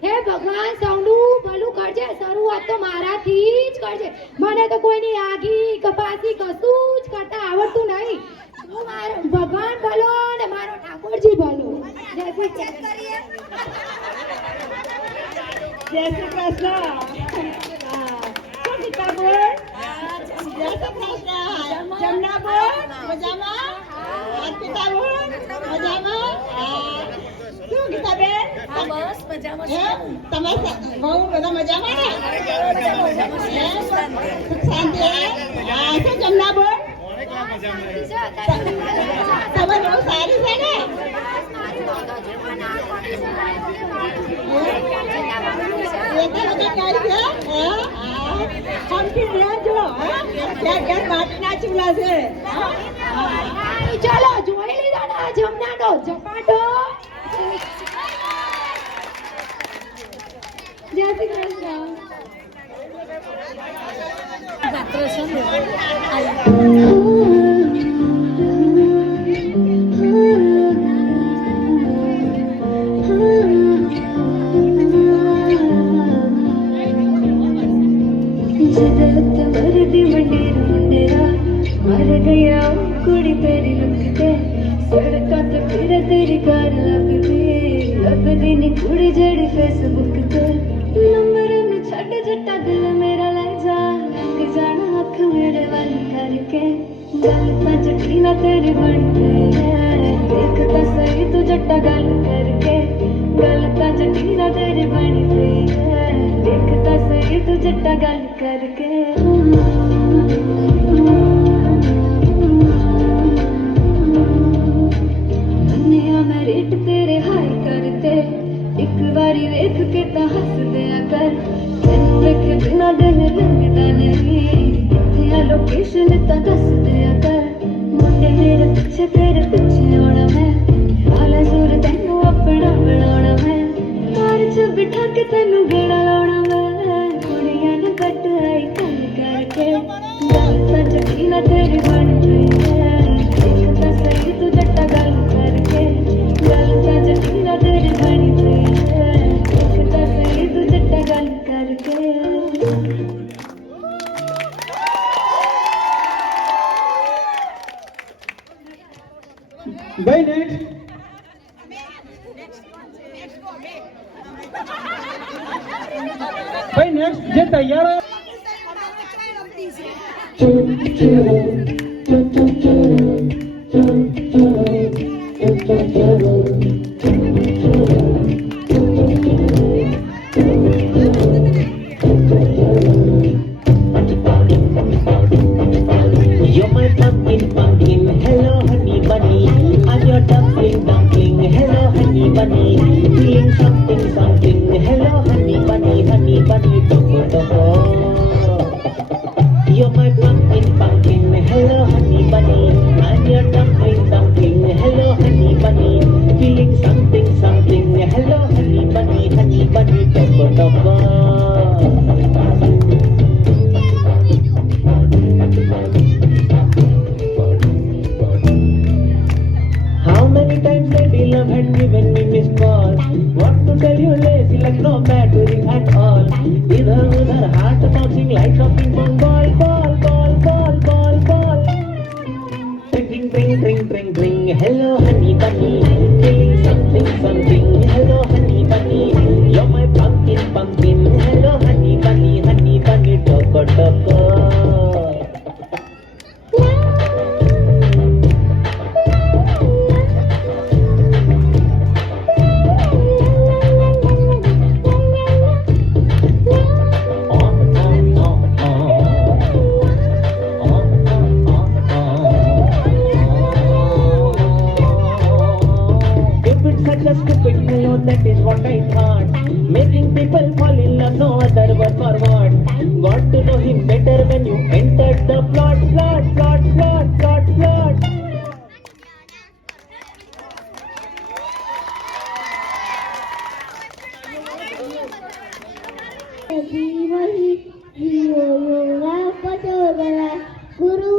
હે ભગવાન સૌનું ભલું કરજે શરૂઆત તો મારાથી જ કરજે મને તો કોઈની આગી કપાસી કશું જ કરતા આવડતું નહીં હું મારો ભગવાન ભલો ને મારો ઠાકોરજી ભલો જય શ્રી કૃષ્ણ જય શ્રી કૃષ્ણ શું ગીતા બોલ જય શ્રી કૃષ્ણ જમના બોલ મજામાં પિતા બોલ મજામાં શું ગીતા બેન બસ મજામાં તમે બહુ બધા મજામાં ને શાંતિ હા શું જમના બોલ તમે બહુ સારી છે ને ચાલો જોઈ લીધો ને જમનાનો ઝપાટો જય શ્રી કૃષ્ણ तेरी कार लगदी नी कुड़ी जेड़ी फेसबुक ते नंबर में छड़ जट्टा दिल मेरा ले जा लग जाना अख मेरे वाली करके गल ता जट्टी ना तेरी बनते देख ता सही तू जट्टा गल करके गल ता जट्टी ना तेरी बनते देख ता सही तू जट्टा गल करके रेट तेरे हाई करते एक बारी देख के ता हंस दिया कर तेनू देख बिना दिन लंघदा नहीं इत्थे लोकेशन ता दस दिया कर मुंडे मेरे पीछे आना मैं हाले सूर तेनू अपना बनाना मैं कार च बिठा के तेनू गेड़ा लाना मैं कुड़ियां ने कट आई कल करके गल ता जट्टी ना तेरी बन गई है एक ता सही तू जट्टा गल करके गल ता जट्टी ना तेरी बन गई है एक ता सही तू जट्टा गल करके ભાઈ નેક્સ્ટ ભાઈ નેક્સ્ટ જે તૈયાર હોય You're my pumpkin, hello honey bunny. I'm your dumpling, hello honey bunny. Feeling something, hello honey bunny, toco. You're my pumpkin, hello honey bunny. I'm your dumpling, hello honey bunny. Feeling something, hello honey bunny, toco. How many times lady love had given me missed call? What to tell you lazy like no mattering at all. Idhar udhar heart bouncing like shopping from ball. Ring, hello honey bunny. Feeling something, hello honey bunny. You're my pumpkin, hello honey bunny, toco. That is what I thought. Making people fall in love, no other word for what. Got to know him better when you entered the plot. गुरु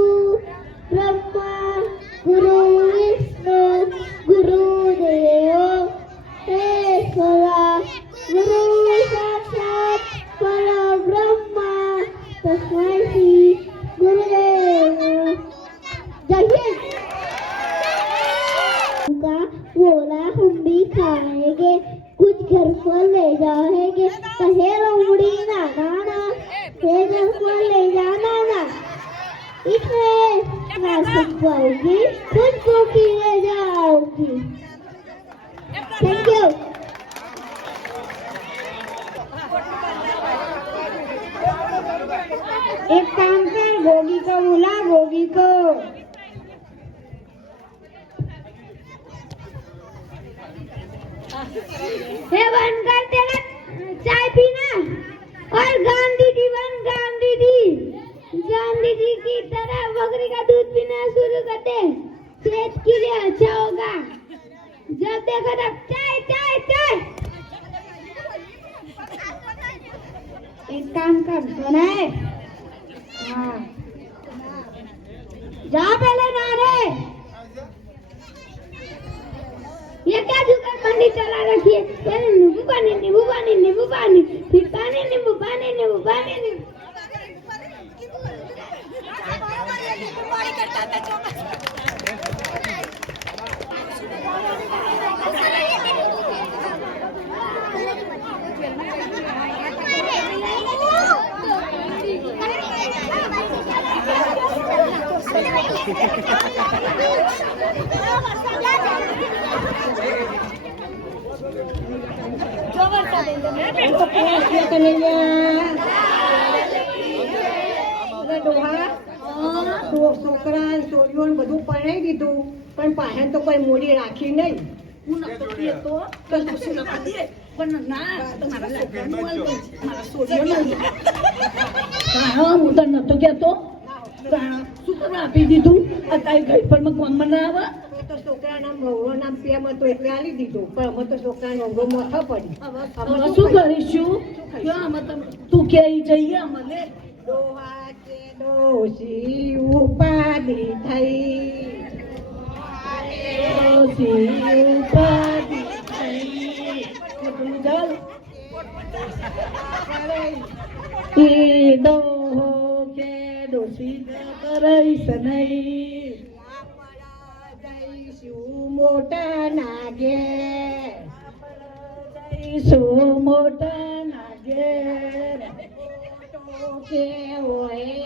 ब्रह्मा गुरु विष्णु गुरु देव गुरु साक्षात परब्रह्मा तस्मै श्री गुरुदेव जय हिंद। का बोला हम भी खाएंगे कुछ घर पर ले जाएंगे कहे लोमड़ी ना हे घर पर ले जाना ना इसमें ना सुन पाऊंगी खुद को की ले जाऊंगी। Thank you. एक काम कर गोगी को बुला गोगी को। हे बंद कर तेरा चाय पीना और गांधी जी की तरह बकरी का दूध पीना शुरू कर दे सेहत के लिए अच्छा होगा। जब देखो तब चाय। एक काम कर सुना है हाँ जा पहले नारे ये क्या जुगाड़ मंडी चला रखी है पहले नींबू पानी फिर नींबू पानी करता था છોકરા છોડીઓ બધું પરણાઈ દીધું પણ પાસે તો કોઈ મૂડી રાખી નહીં. હું નતો કહેતો તો શું લખા દે પણ ના તમારા લગ્ન મારા છોડીઓ હું તો નતો કહેતો શું કરવા આપી દીધું અત્યારે ગઈ પણ મગમાં ના આવે તો છોકરાના મોંઘો નામ પ્રેમ હતો એટલે આલી દીધું પણ અમે તો છોકરાનો મોંઘો મોથો પડી. હવે શું કરીશું? તું કે જઈએ અમને ડોહા કે ડોશી ઉપાધિ થઈ ઉપાધિ થઈ ડોહો કે ડોશી કરઈશ નહીં જઈશું મોટા નાગે જઈશું મોટા નાગે કે હોય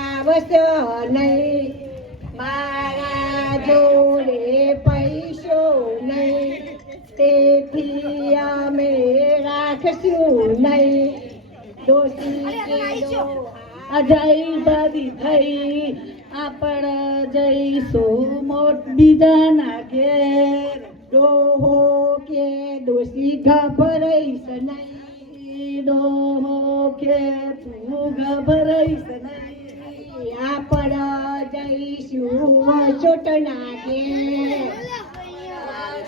આવશો નહીં મારા જોડે પૈસો નહીં તેથી અમે રાખશું નહીં. અજય દાદી થઈ આપણ જઈશું મોટ બીજાના ઘેર ડોહો કે ડોશી ગભરાઈશ નહીં ડોહો કે તું ગભરાઈશ નહીં આપણ જઈશું ચોટના ઘેર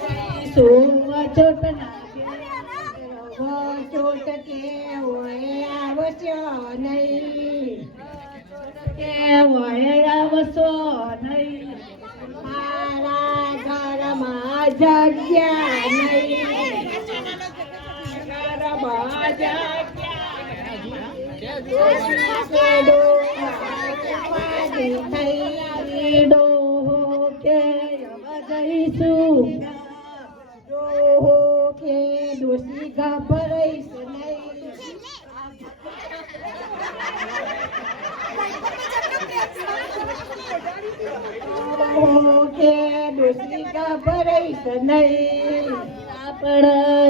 જઈશું ચોટના ચોટ કે હોય આવશો નહીં કે હોય આવશો નહીં મારા ઘરમાં જગ્યા નહીં ઘરમાં જગ્યા ડોહો કે જઈશું ડોહો કે ડોશી ગભરાઈશ નહીં ડોહો કે ડોશી ગભરાઈશ નહીં આપણ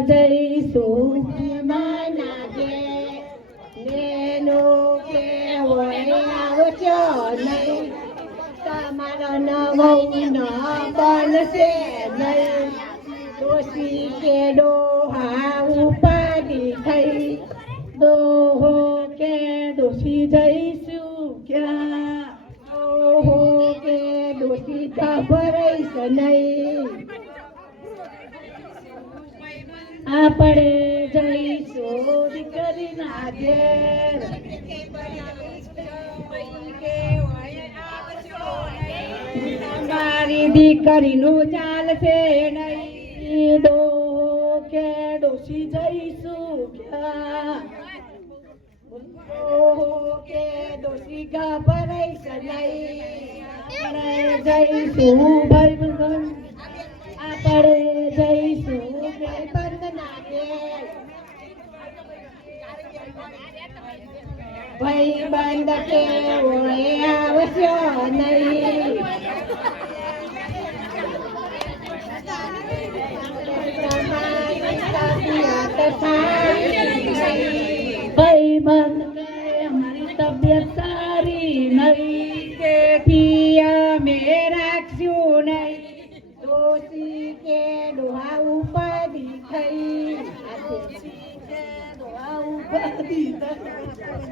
જઈશું માના ઘેર નેનો કે હોય આવશો નહીં તમારા નવો ન બનશે નહીં ડોશી કે ડોહા ઉપાધિ થઈ ડોહો કે ડોશી જઈશું ક્યાં ડોહો કે ડોશી ગભરાઈશ નહીં આપણે જઈશું દીકરીના ઘેર મારી દીકરીનું ચાલશે નહીં ડોહો કે ડોશી જઈશું ક્યાં ડોહો કે ડોશી ગભરાઈશ નહીં જઈશું ભાઈ બંધન આપણે જઈશું ભાઈ બંધના ઘેર ભાઈ બંધ કે હોય આવશો નહીં ભાઈ બંધ કે અમારી તબિયત સારી નહીં તેથી અમે રાખશું નહીં ડોશી કે ડોહા ઉપાધિ થઈ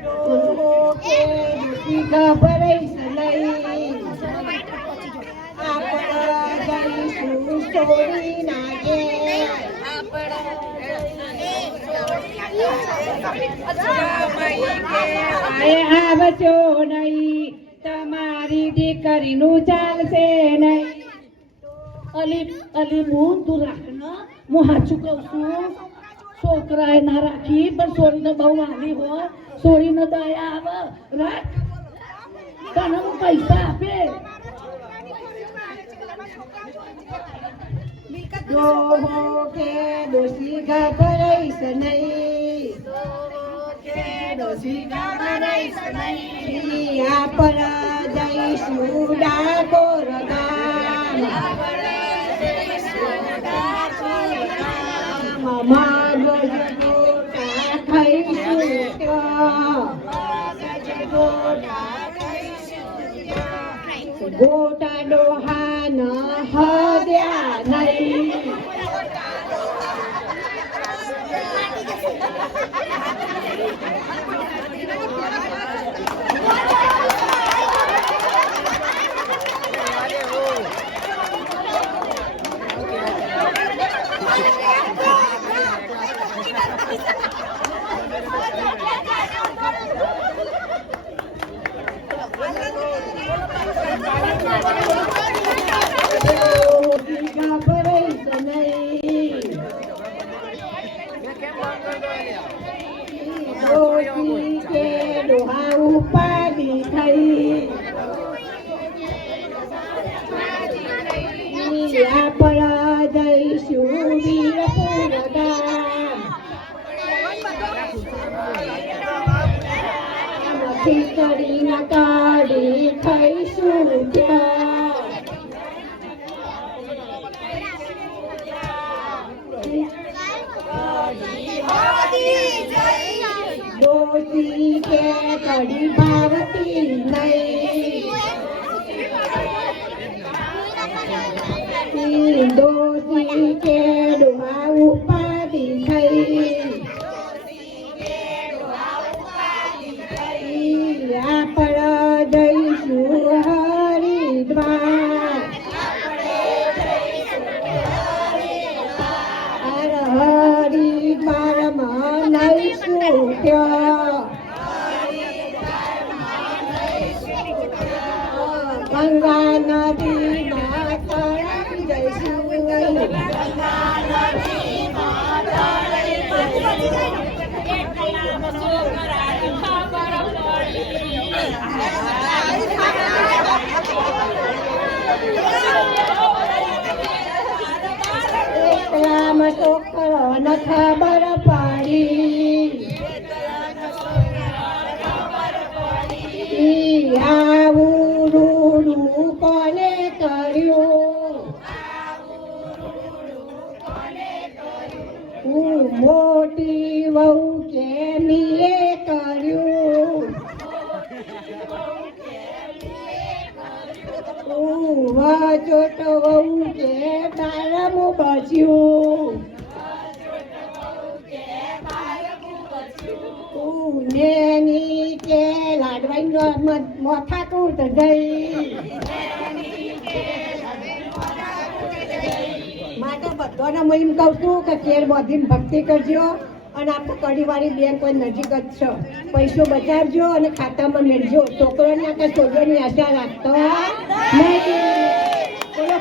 ડોહો કે ડોશી ગભરાઈશ નહીં આપણ જઈશું છોડીના ઘેર આવશો નહીં તમારી દીકરીનું ચાલશે નહીં અલી હું તું રાખ ને હું સાચું કહું છું છોકરાએ ના રાખી પણ છોડીને બહુ વાલી હોય છોડીને દયા આવે રાખ તને હું પૈસા આપે ડોહો કે ડોસી ગભરાઈશ નહીં, આ પર જઈશું ડાકોર ગામ, મગજ ગોટા ખાઈશું ત્યાં, ગોટા ડોહા ન હદ્યા નહીં. ઉપાડી થઈ આપણા જઈશું વીરપુર ગામ, ખીચડી ના કાઢી ખાઈશું ત્યાં, ડોસી કે કઢી ભાવતી નહીં, ડોસી કે ડોહા ઉપાડી થઈ, આપણા જઈશું હરિદ્વાર, હરિદ્વારમાં નઈશું ત્યાં, ગંગા નદીમાં તરાઈ જઈશું, એકલામાં છોકરો ન ખબર પડી, આવું રૂડું કોને કર્યું, મોટી વહુ કે મીએ કર્યું, વચોટ વહુ કે બારમું બચ્યું, નેની કે લાડવાની મોથા કૂટ ગઈ, માટે બધાને હું એમ કહું છું કે કેર બોધીને ભક્તિ કરજો, અને આપણે કડીવાળી બેંક કોઈ નજીક જ છે, પૈસો બચાવજો અને ખાતામાં મેળજો, છોકરોને કે છોકરોની આશા રાખતો નહીં. બોલો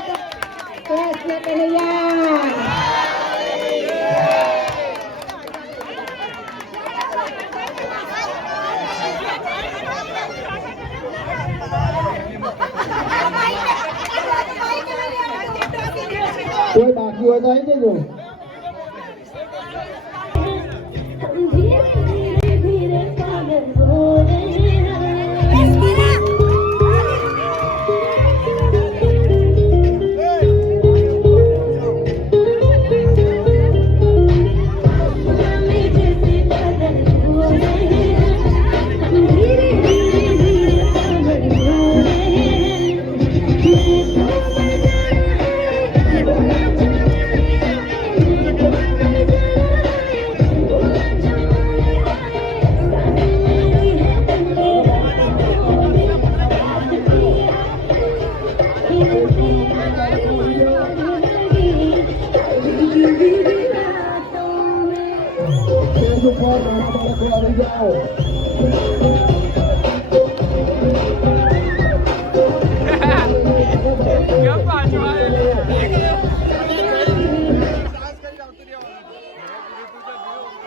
કૃષ્ણ કનૈયા. કોઈ બાકી હોય તો આવી જજો. धीरे धीरे सागर बोले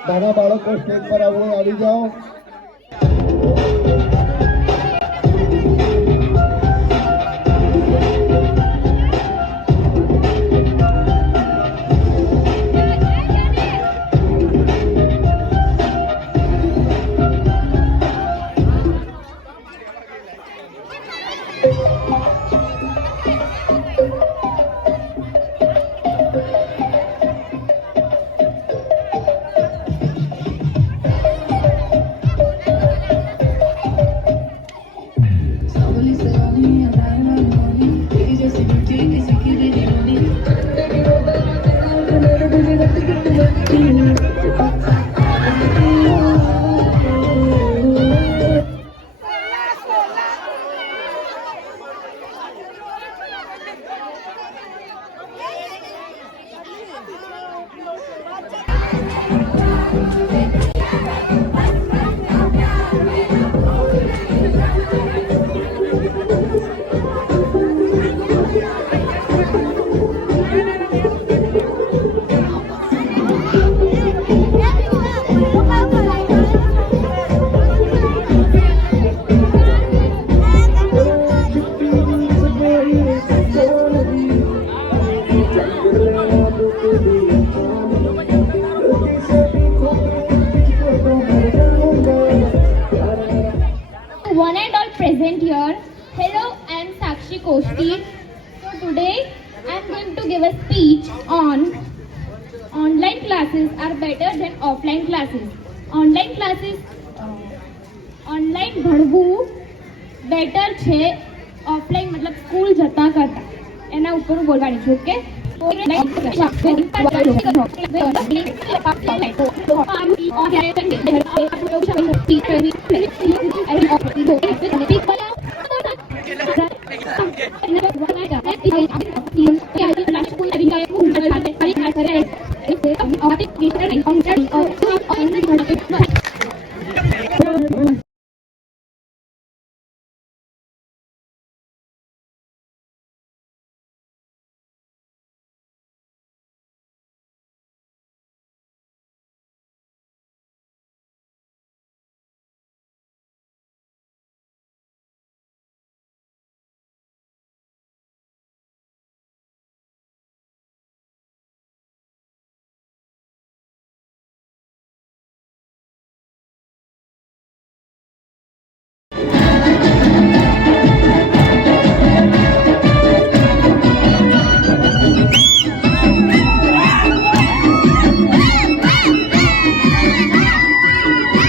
નાના બાળકો સ્ટેજ પર આવી જાઓ. give a speech on online classes are better than offline classes. Online classes online ભણવું બેટર છે ઓફલાઈન મતલબ સ્કૂલ જતા કરતા. એના ઉપર હું બોલવાની છું. ઓકે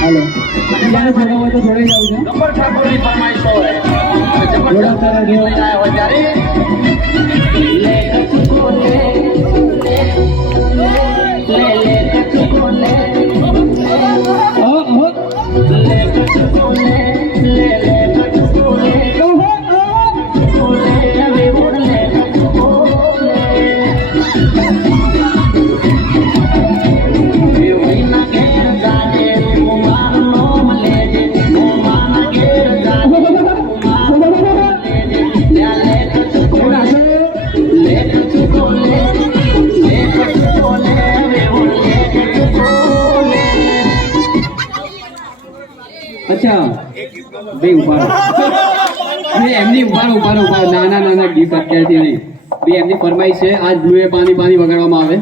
હાલો બીજાને જોડાવો હોય તો જોડાઈ જાવ છો. નંબર ઠાકોરની ફરમાઈશ હોય જોડાતા રહેજો. અચ્છા બે ઉભારો એમની ઉભારો નાના ગીત અત્યારથી નહીં બે એમની ફરમાઈશ છે. આજ બ્લુ એ પાણી વગાડવામાં આવે.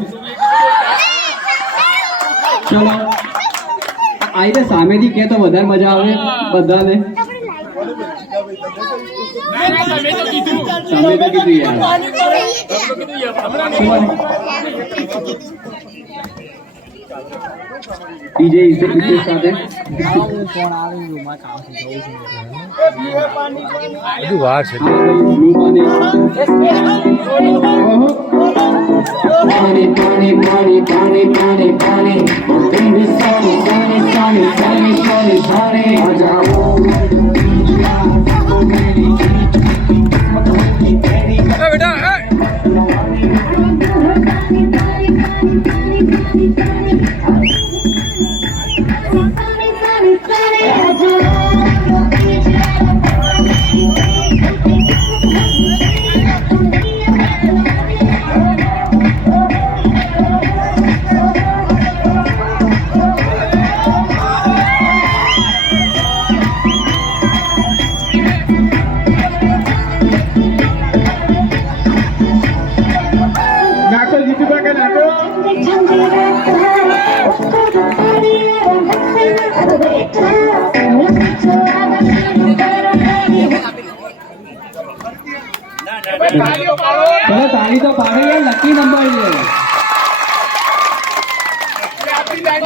ચલો આ રીતે સામેથી કે તો વધારે મજા આવે બધાને. તમે તો કીધું યાર. ડીજે ઇન્સ્ટિટ્યુટ સાથે બધું વાર છે. તાળી તો પાડે યાર. લકી નંબર છે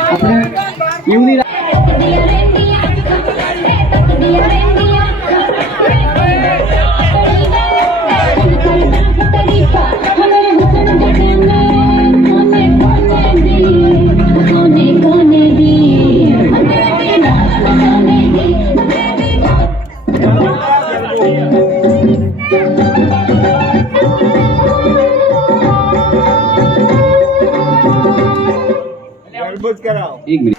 આપણે એવું નહીં. એક મિનિટ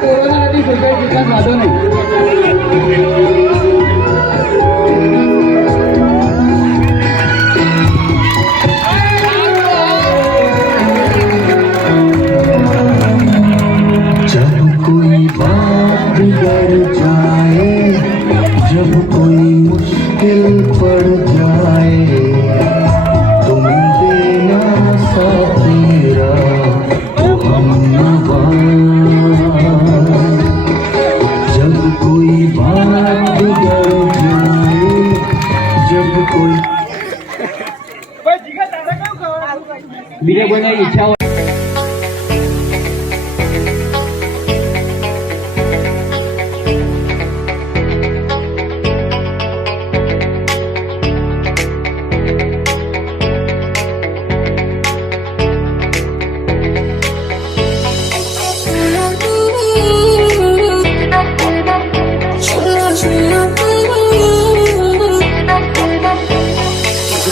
કોરોના નથી સુસાઇડ વિકાસ વાંધો નહીં. जब कोई बात बिगड़ जाए, जब कोई मुश्किल पड़ जाए, तुम देना साथ मेरा तो हम जब कोई बात बिगड़ जाए, કોઈ બીજા કોઈને ઈચ્છા હોય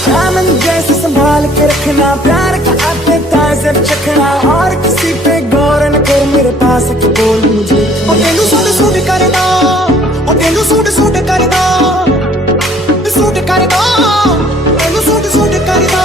दामन जैसे संभाल के रखना, प्यार का आपके ताज़े चखना, और किसी पे गौर न कर, मेरे पास के बोल मुझे ओ तेनू सूट सूट करदा, ओ तेनू सूट सूट करदा, सूट करदा, तेनू सूट सूट करदा।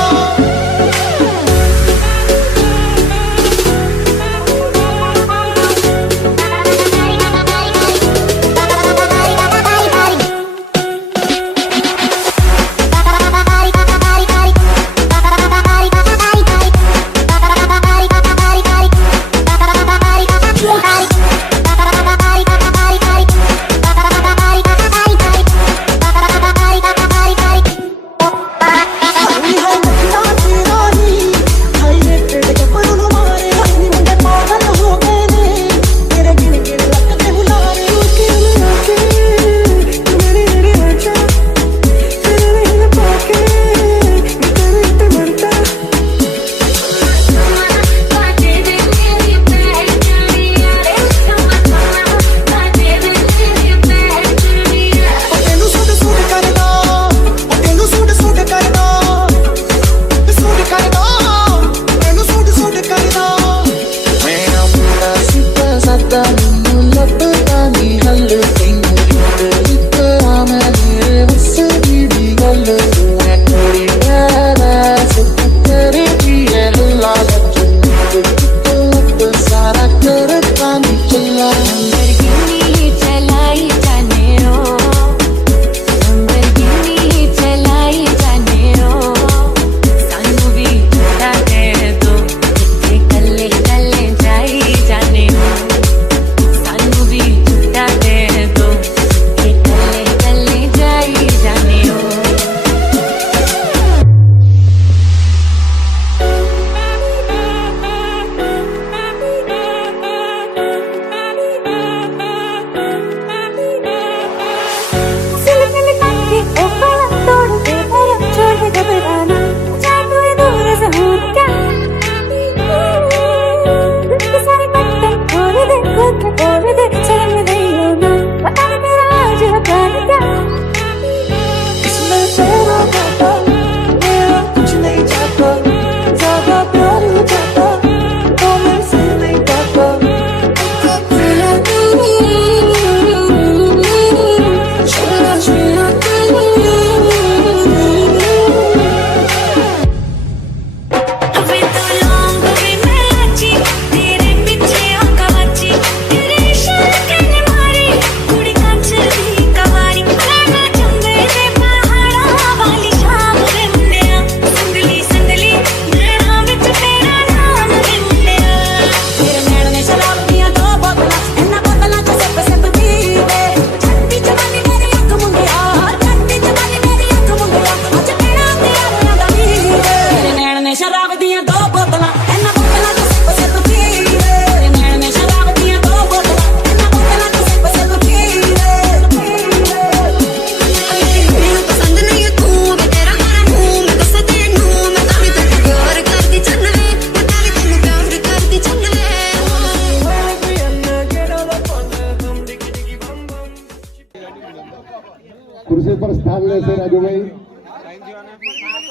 ખુરશી પર સ્થાન લેશે રાજુભાઈ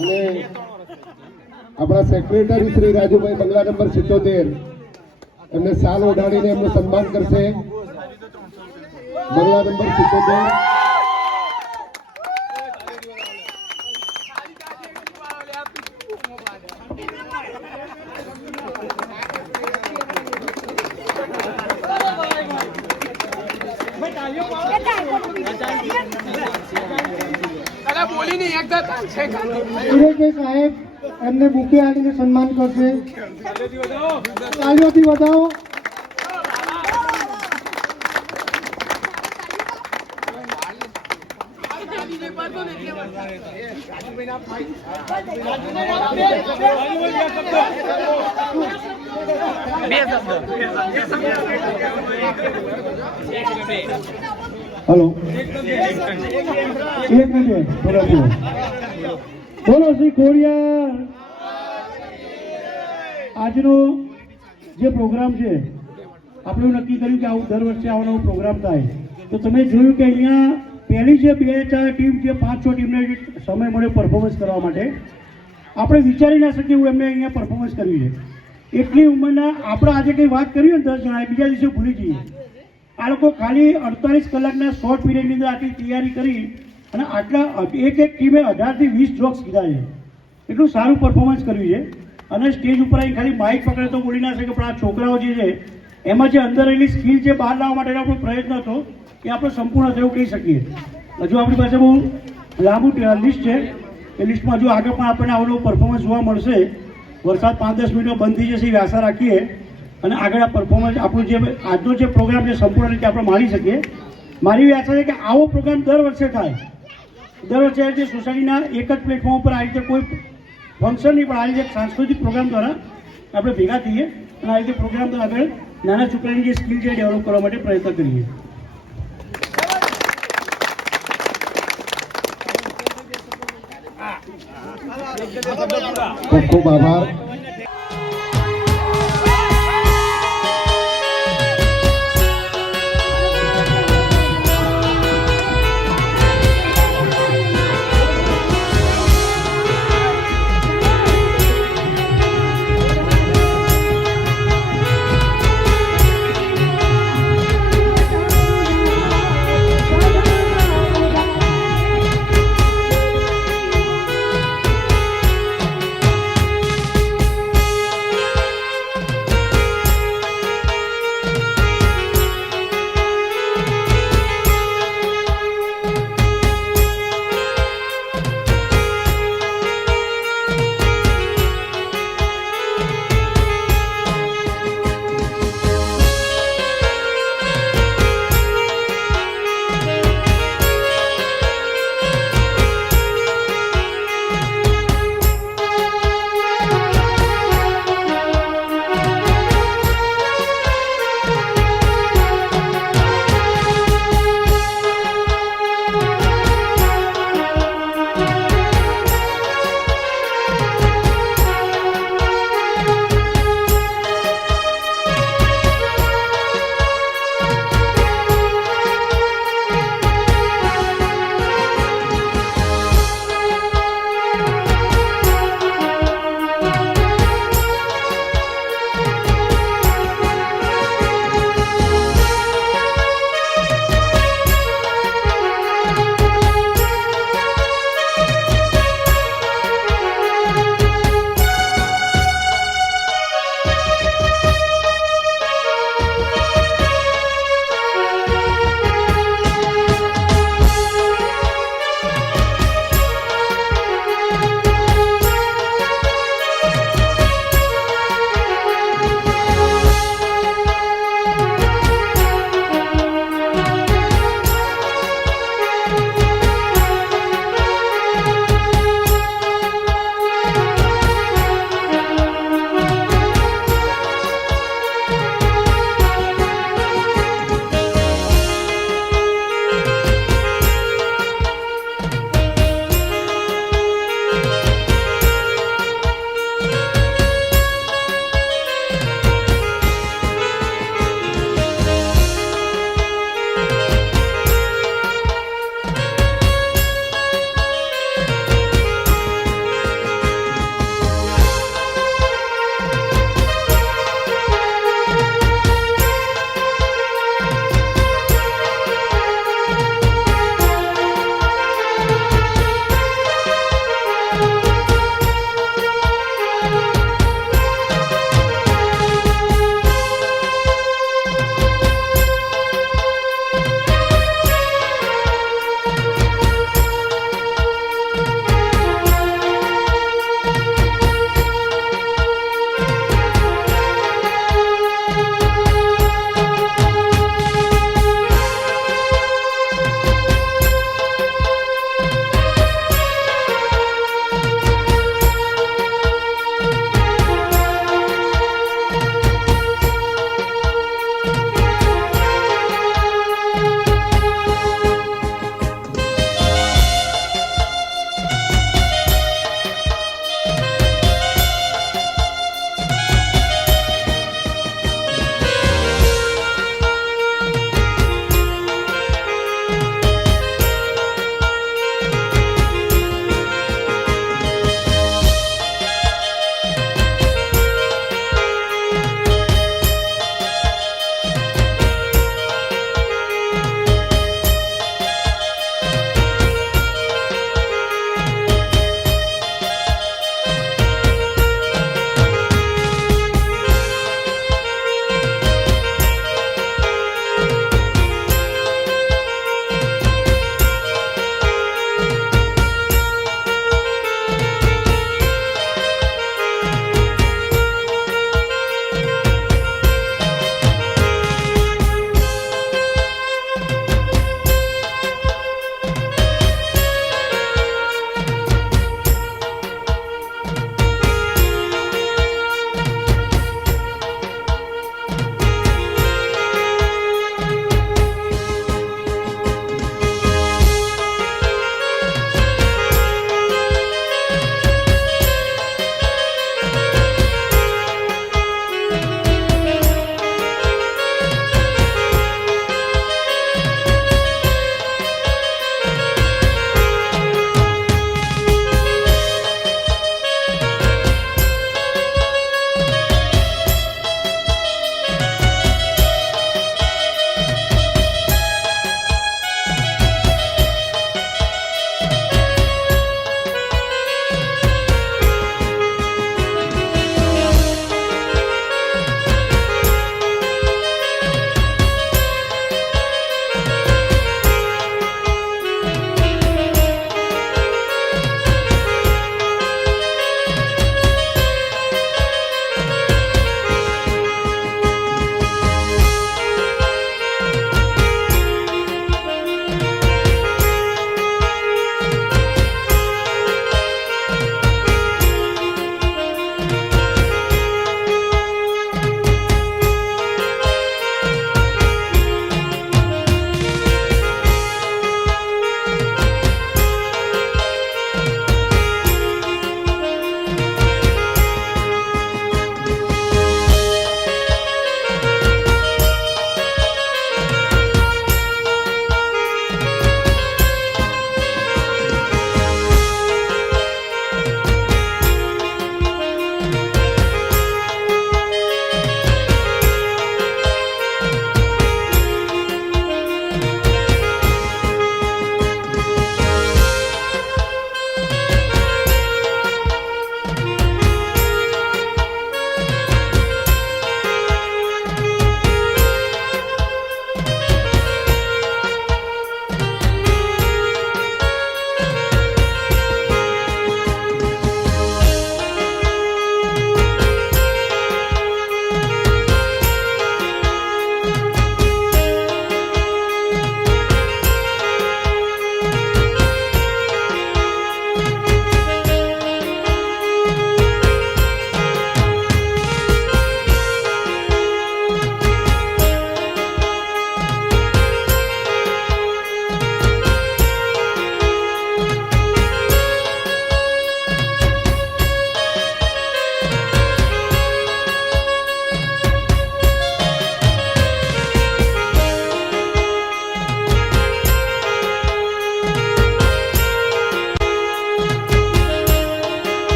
અને આપણા સેક્રેટરી શ્રી રાજુભાઈ બંગલા નંબર 77 એમને શાલ ઓઢાડીને એમનું સન્માન કરશે. બંગલા નંબર 77 સાહેબ એમને બુકે આવીને સન્માન કરશે. તાળીઓથી વધાવો. હલો એક મિનિટ બોલો શ્રી ખોડિયાર. આજનો જે પ્રોગ્રામ છે આપણે એવું નક્કી કર્યું કે આવું દર વર્ષે આવો નવો પ્રોગ્રામ થાય. તો તમે જોયું કે અહીંયા પહેલી જે 2-4 ટીમ જે 5-6 ટીમને સમય મળ્યો પરફોર્મન્સ કરવા માટે, આપણે વિચારી ના શકીએ એવું એમને અહીંયા પરફોર્મન્સ કર્યું છે. એટલી ઉંમરના આપણે આજે કંઈ વાત કરી ને 10 જણા બીજા દિવસે ભૂલી જઈએ. આ લોકો ખાલી 48 કલાકના શોર્ટ પીરિયડની અંદર આટલી તૈયારી કરી અને આટલા એક ટીમે 18 થી 20 જોક્સ કીધા છે. એટલું સારું પરફોર્મન્સ કર્યું છે. અને સ્ટેજ ઉપર આવી ખાલી માઇક પકડે તો બોલી ના શકે, પણ આ છોકરાઓ જે છે એમાં જે અંદર રહેલી સ્કિલ છે બહાર લાવવા માટેનો આપણો પ્રયત્ન હતો એ આપણે સંપૂર્ણ થયું કહી શકીએ. હજુ આપણી પાસે બહુ લાંબુ લિસ્ટ છે. એ લિસ્ટમાં હજુ આગળ પણ આપણને આવો પરફોર્મન્સ જોવા મળશે. વરસાદ 5-10 મિનિટમાં બંધ થઈ જશે એવી આશા રાખીએ અને આગળ આ પરફોર્મન્સ આપણું જે આજનો જે પ્રોગ્રામ છે સંપૂર્ણ રીતે આપણે માણી શકીએ. મારી એવી આશા છે કે આવો પ્રોગ્રામ દર વર્ષે થાય. દર વર્ષે જે સોસાયટીના એક જ પ્લેટફોર્મ ઉપર આ રીતે કોઈ ફંક્શન નહીં પણ આ રીતે સાંસ્કૃતિક પ્રોગ્રામ દ્વારા આપણે ભેગા થઈએ અને આ રીતે પ્રોગ્રામ દ્વારા આગળ નાના છોકરાની જે સ્કિલ છે ડેવલપ કરવા માટે પ્રયત્ન કરીએ. ખૂબ ખૂબ આભાર.